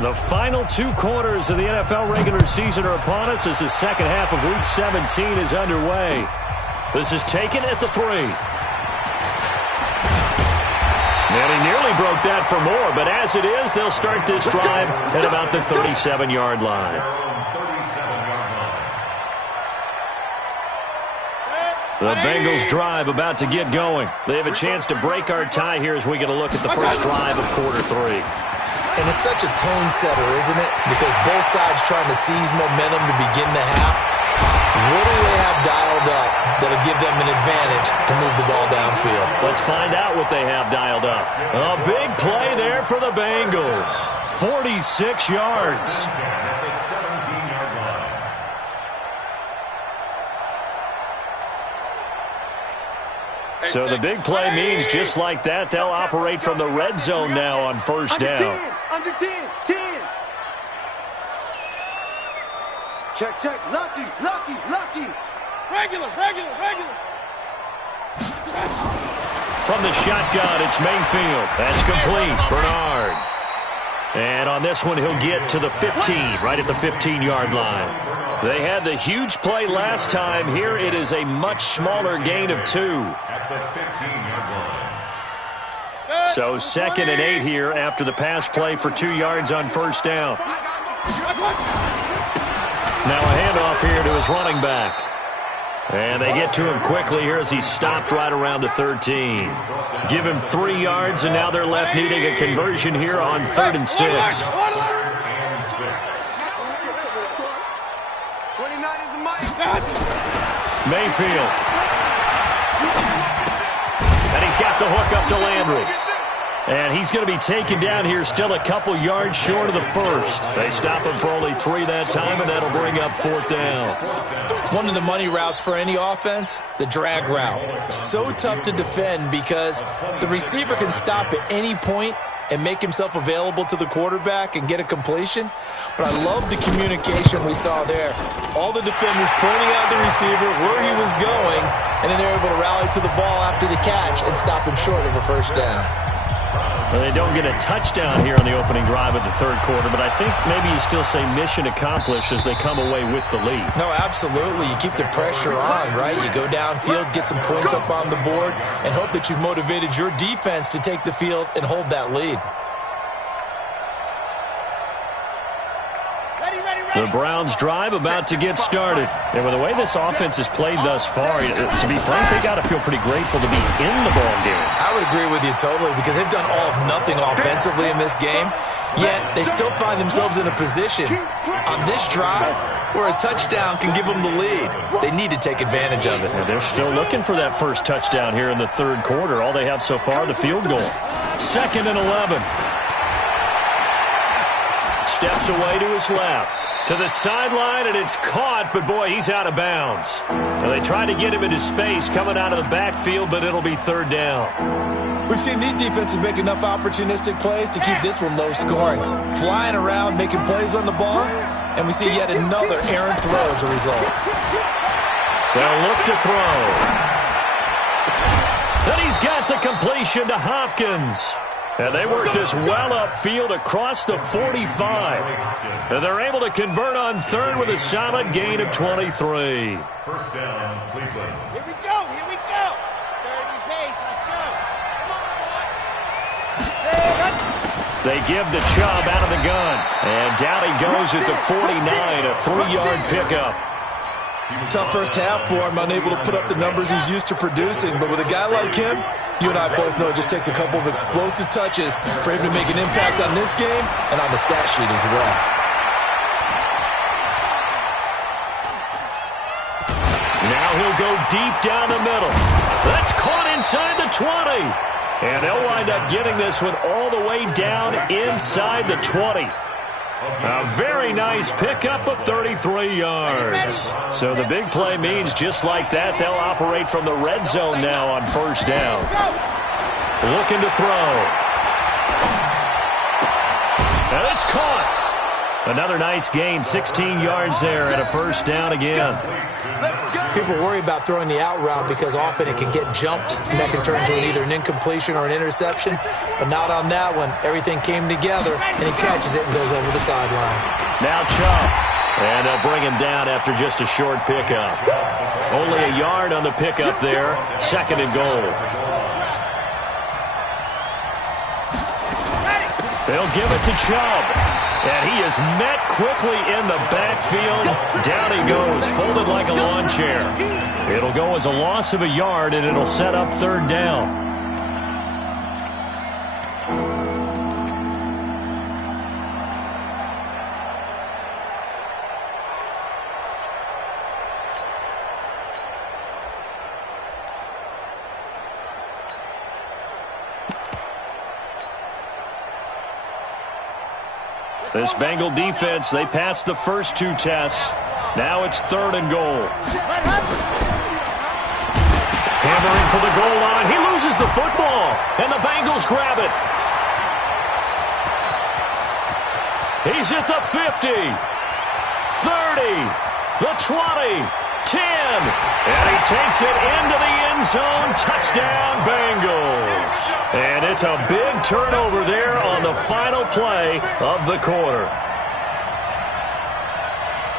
The final 2 quarters of the NFL regular season are upon us as the second half of Week 17 is underway. This is taken at the 3. And he nearly broke that for more, but as it is, they'll start this drive at about the 37-yard line. The Bengals drive about to get going. They have a chance to break our tie here as we get a look at the first drive of quarter 3. And it's such a tone setter, isn't it? Because both sides trying to seize momentum to begin the half. What do they have dialed up that'll give them an advantage to move the ball downfield? Let's find out what they have dialed up. A big play there for the Bengals. 46 yards. So the big play means just like that, they'll operate from the red zone now on first down. Under 10. Check. Lucky. Regular. From the shotgun, it's Mayfield. That's complete. Bernard. And on this one, he'll get to the 15, right at the 15-yard line. They had the huge play last time. Here it is a much smaller gain of 2. At the 15-yard line. So 2nd and 8 here after the pass play for 2 yards on first down. Now a handoff here to his running back. And they get to him quickly here as he stopped right around the 13. Give him 3 yards, and now they're left needing a conversion here on 3rd and 6. 29 is the mic. Mayfield. And he's got the hook up to Landry. And he's going to be taken down here still a couple yards short of the first. They stop him for only 3 that time, and that'll bring up 4th down. One of the money routes for any offense, the drag route. So tough to defend because the receiver can stop at any point and make himself available to the quarterback and get a completion. But I love the communication we saw there. All the defenders pointing out the receiver, where he was going, and then they're able to rally to the ball after the catch and stop him short of a 1st down. Well, they don't get a touchdown here on the opening drive of the 3rd quarter, but I think maybe you still say mission accomplished as they come away with the lead. No, absolutely. You keep the pressure on, right? You go downfield, get some points up on the board, and hope that you've motivated your defense to take the field and hold that lead. The Browns drive about to get started. And with the way this offense has played thus far, to be frank, they got to feel pretty grateful to be in the ball game. I would agree with you totally because they've done all of nothing offensively in this game, yet they still find themselves in a position on this drive where a touchdown can give them the lead. They need to take advantage of it. And they're still looking for that first touchdown here in the 3rd quarter. All they have so far, the field goal. 2nd and 11. Steps away to his left. To the sideline, and it's caught, but boy, he's out of bounds. Now, they try to get him into space coming out of the backfield, but it'll be 3rd down. We've seen these defenses make enough opportunistic plays to keep this one low scoring. Flying around, making plays on the ball, and we see yet another errant throw as a result. They'll look to throw. And he's got the completion to Hopkins. And they work this well upfield across the 45. And they're able to convert on 3rd with a solid gain of 23. 1st down, Cleveland. Here we go. 30 pace. Let's go. They give the Chubb out of the gun. And down he goes at the 49, a 3-yard pickup. Tough first half for him, unable to put up the numbers he's used to producing. But with a guy like him, you and I both know it just takes a couple of explosive touches for him to make an impact on this game and on the stat sheet as well. Now he'll go deep down the middle. That's caught inside the 20. And they'll wind up getting this one all the way down inside the 20. A very nice pickup of 33 yards. So the big play means just like that, they'll operate from the red zone now on 1st down. Looking to throw. And it's caught. Another nice gain, 16 yards there and a 1st down again. People worry about throwing the out route because often it can get jumped and that can turn into either an incompletion or an interception. But not on that one. Everything came together and he catches it and goes over the sideline. Now Chubb. And they'll bring him down after just a short pickup. Only a yard on the pickup there. 2nd and goal. They'll give it to Chubb. And he is met quickly in the backfield. Down he goes, folded like a lawn chair. It'll go as a loss of a yard, and it'll set up 3rd down. This Bengal defense, they passed the first 2 tests. Now it's 3rd and goal. Hammering for the goal line. He loses the football, and the Bengals grab it. He's at the 50, 30, the 20, 10, and he takes it into the end zone. Touchdown, Bengals. And it's a big turnover there on the final play of the quarter.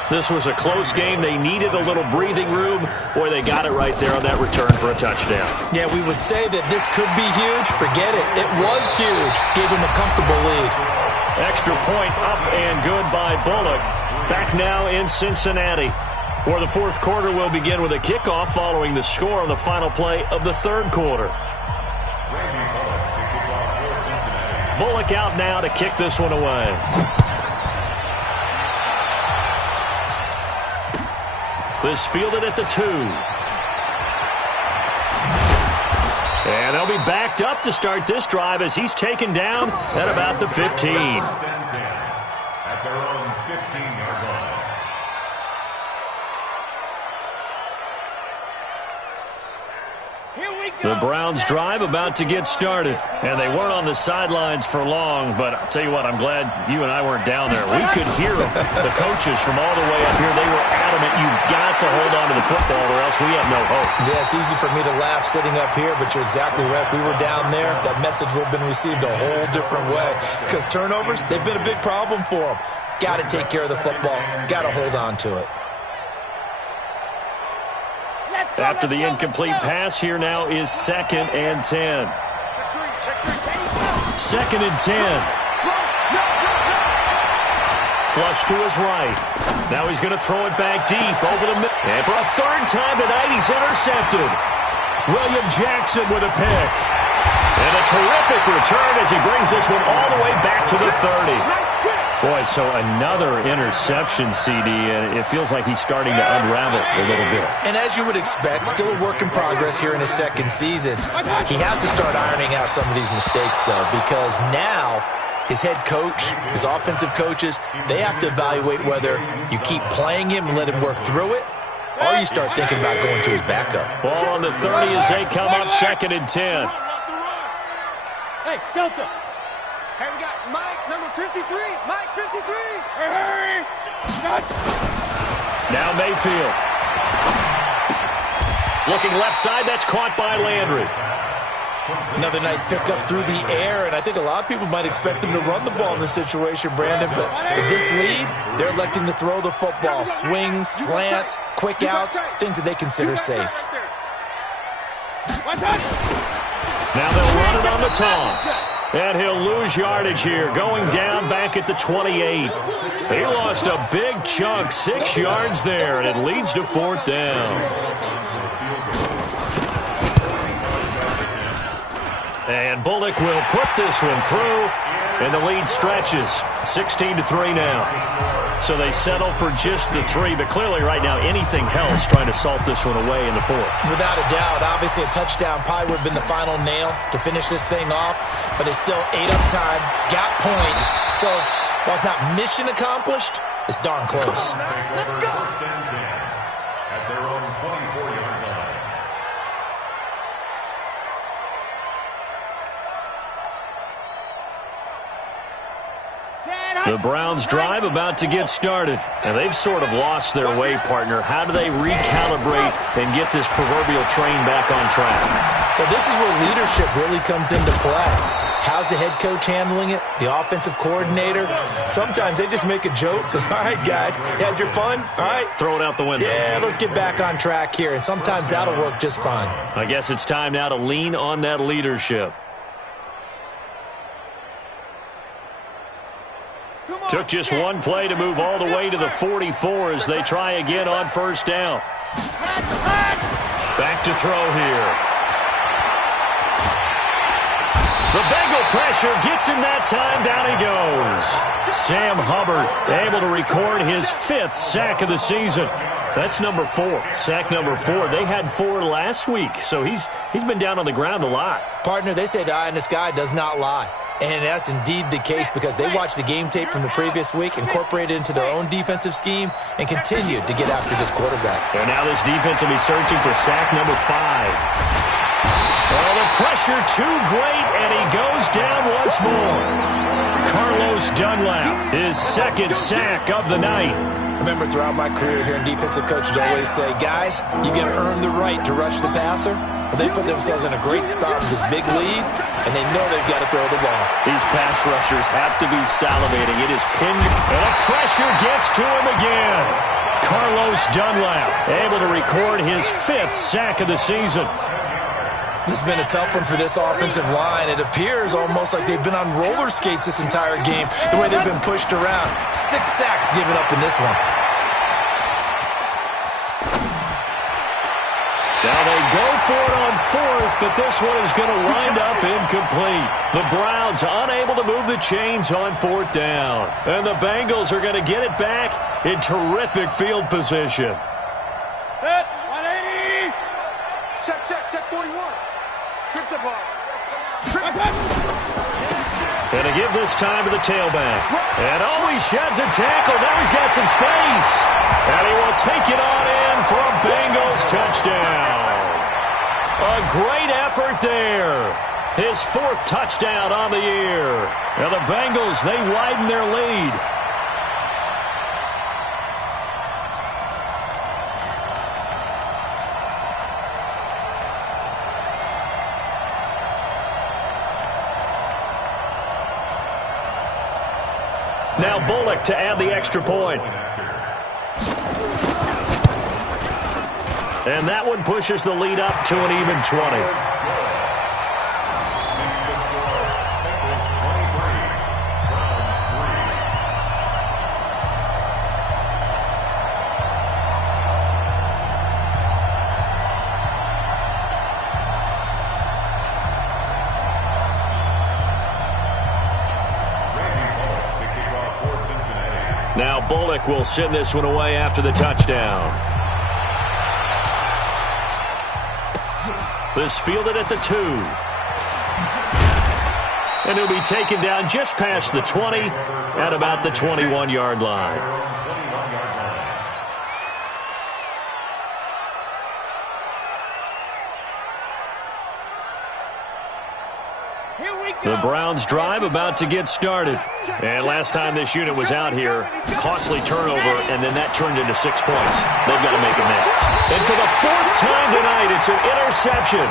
This was a close game. They needed a little breathing room. Boy, they got it right there on that return for a touchdown. Yeah, we would say that this could be huge. Forget it. It was huge. Gave him a comfortable lead. Extra point up and good by Bullock. Back now in Cincinnati, where the fourth quarter will begin with a kickoff following the score on the final play of the third quarter. Bullock out now to kick this one away. This fielded at the 2. And they'll be backed up to start this drive as he's taken down at about the 15. At their own 15-yard line. The Browns drive about to get started. And they weren't on the sidelines for long, but I'll tell you what, I'm glad you and I weren't down there. We could hear them. The coaches from all the way up here, they were adamant, you've got to hold on to the football or else we have no hope. Yeah, it's easy for me to laugh sitting up here, but you're exactly right. If we were down there, that message would have been received a whole different way. Because turnovers, they've been a big problem for them. Got to take care of the football. Got to hold on to it. After the incomplete pass, here now is 2nd and 10. 2nd and 10. Flush to his right. Now he's going to throw it back deep over the middle. And for a third time tonight, he's intercepted. William Jackson with a pick. And a terrific return as he brings this one all the way back to the 30. Boy, so another interception, CD, and it feels like he's starting to unravel a little bit. And as you would expect, still a work in progress here in his second season. He has to start ironing out some of these mistakes, though, because now his head coach, his offensive coaches, they have to evaluate whether you keep playing him and let him work through it, or you start thinking about going to his backup. Ball on the 30 as they come up 2nd and 10. Hey, Delta. Hey, we got Mike, number 53. Mike, 53. Hurry. Now Mayfield. Looking left side, that's caught by Landry. Another nice pickup through the air, and I think a lot of people might expect him to run the ball in this situation, Brandon, but with this lead, they're electing to throw the football. Swings, slants, quick outs, things that they consider safe. Now they'll run it on the toss. And he'll lose yardage here, going down back at the 28. He lost a big chunk, 6 yards there, and it leads to 4th down. And Bullock will put this one through, and the lead stretches. 16-3 now. So they settle for just the 3, but clearly right now anything helps trying to salt this one away in the 4th. Without a doubt, obviously a touchdown probably would have been the final nail to finish this thing off, but it's still 8 up time, got points. So while it's not mission accomplished, it's darn close. Let's go. 1st and 10 at their own 24-yard line. The Browns drive about to get started, and they've sort of lost their way, partner. How do they recalibrate and get this proverbial train back on track? Well, this is where leadership really comes into play. How's the head coach handling it? The offensive coordinator? Sometimes they just make a joke. All right, guys, you had your fun? All right. Throw it out the window. Yeah, let's get back on track here, and sometimes that'll work just fine. I guess it's time now to lean on that leadership. Took just one play to move all the way to the 44 as they try again on 1st down. Back to throw here. The Bengal pressure gets him that time. Down he goes. Sam Hubbard able to record his 5th sack of the season. That's number 4. Sack number 4. They had 4 last week, so he's been down on the ground a lot. Partner, they say the eye in the sky does not lie. And that's indeed the case because they watched the game tape from the previous week, incorporated it into their own defensive scheme, and continued to get after this quarterback. And now this defense will be searching for sack number 5. Oh, the pressure too great, and he goes down once more. Carlos Dunlap, his 2nd sack of the night. I remember throughout my career here in defensive coaches always say, guys, you got to earn the right to rush the passer. Well, they put themselves in a great spot with this big lead, and they know they've got to throw the ball. These pass rushers have to be salivating. It is pinned, and the pressure gets to him again. Carlos Dunlap able to record his 5th sack of the season. This has been a tough one for this offensive line. It appears almost like they've been on roller skates this entire game, the way they've been pushed around. 6 sacks given up in this one. Now they go for it on 4th, but this one is going to wind up incomplete. The Browns unable to move the chains on 4th down. And the Bengals are going to get it back in terrific field position. Set, 180. Check 41. Strip the ball. Going to give this time to the tailback. And he sheds a tackle. Now he's got some space. And he will take it on in for a Bengals touchdown. A great effort there. His 4th touchdown on the year. Now the Bengals, they widen their lead. Now Bullock to add the extra point. And that one pushes the lead up to an even 20. Now Bullock will send this one away after the touchdown. This fielded at the 2. And he'll be taken down just past the 20 at about the 21-yard line. The Browns drive about to get started. And last time this unit was out here, costly turnover, and then that turned into 6 points. They've got to make amends. And for the 4th time tonight, it's an interception.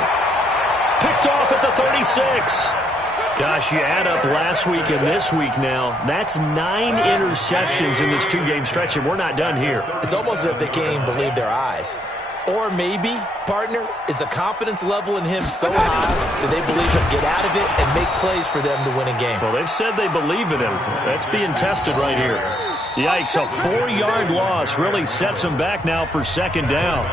Picked off at the 36. Gosh, you add up last week and this week now, that's 9 interceptions in this 2-game stretch, and we're not done here. It's almost as if they can't even believe their eyes. Or maybe, partner, is the confidence level in him so high that they believe he'll get out of it and make plays for them to win a game. Well, they've said they believe in him. That's being tested right here. Yikes, a 4-yard loss really sets them back now for 2nd down.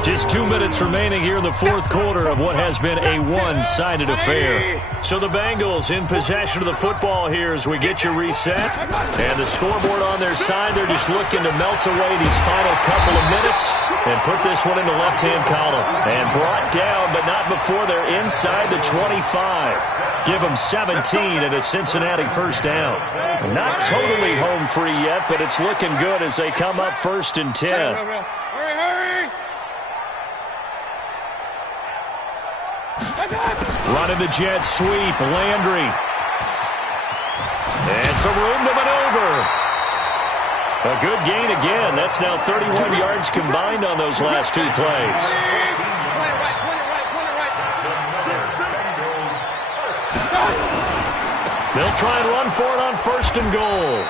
Just 2 minutes remaining here in the 4th quarter of what has been a one-sided affair. So the Bengals in possession of the football here as we get you reset. And the scoreboard on their side, they're just looking to melt away these final couple of minutes and put this one in the left-hand column. And brought down, but not before they're inside the 25. Give them 17 and a Cincinnati 1st down. Not totally home free yet, but it's looking good as they come up 1st and 10. Hurry! Running the jet sweep, Landry. And some room to maneuver. A good gain again. That's now 31 yards combined on those last 2 plays. They'll try and run for it on 1st and goal.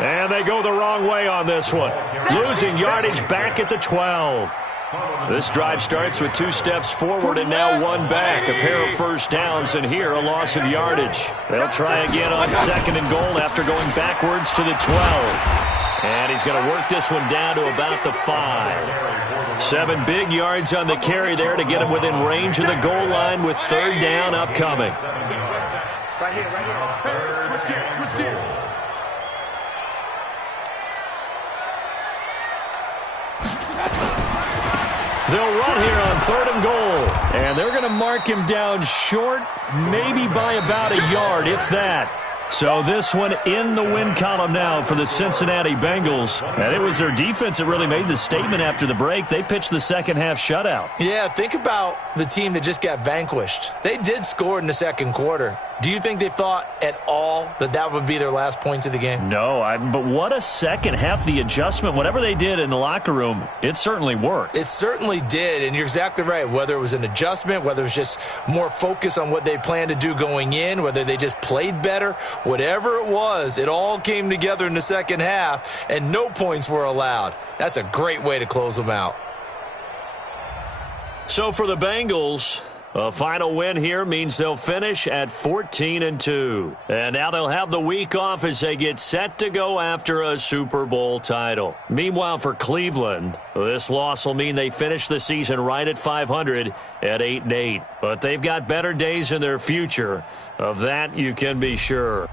And they go the wrong way on this one. Losing yardage back at the 12. This drive starts with 2 steps forward and now 1 back. A pair of 1st downs, and here a loss of yardage. They'll try again on 2nd and goal after going backwards to the 12. And he's going to work this one down to about the 5. 7 big yards on the carry there to get him within range of the goal line with 3rd down upcoming. Right here. Hey, switch gears. They'll run here on 3rd and goal. And they're going to mark him down short, maybe by about a yard, if that. So this one in the win column now for the Cincinnati Bengals. And it was their defense that really made the statement after the break. They pitched the second half shutout. Yeah, think about the team that just got vanquished. They did score in the 2nd quarter. Do you think they thought at all that that would be their last points of the game? No, but what a second half. The adjustment, whatever they did in the locker room, it certainly worked. It certainly did, and you're exactly right. Whether it was an adjustment, whether it was just more focus on what they planned to do going in, whether they just played better, whatever it was, it all came together in the second half, and no points were allowed. That's a great way to close them out. So for the Bengals, A final win here means they'll finish at 14-2. And now they'll have the week off as they get set to go after a Super Bowl title. Meanwhile, for Cleveland, this loss will mean they finish the season right at 500 at 8-8. But they've got better days in their future. Of that, you can be sure.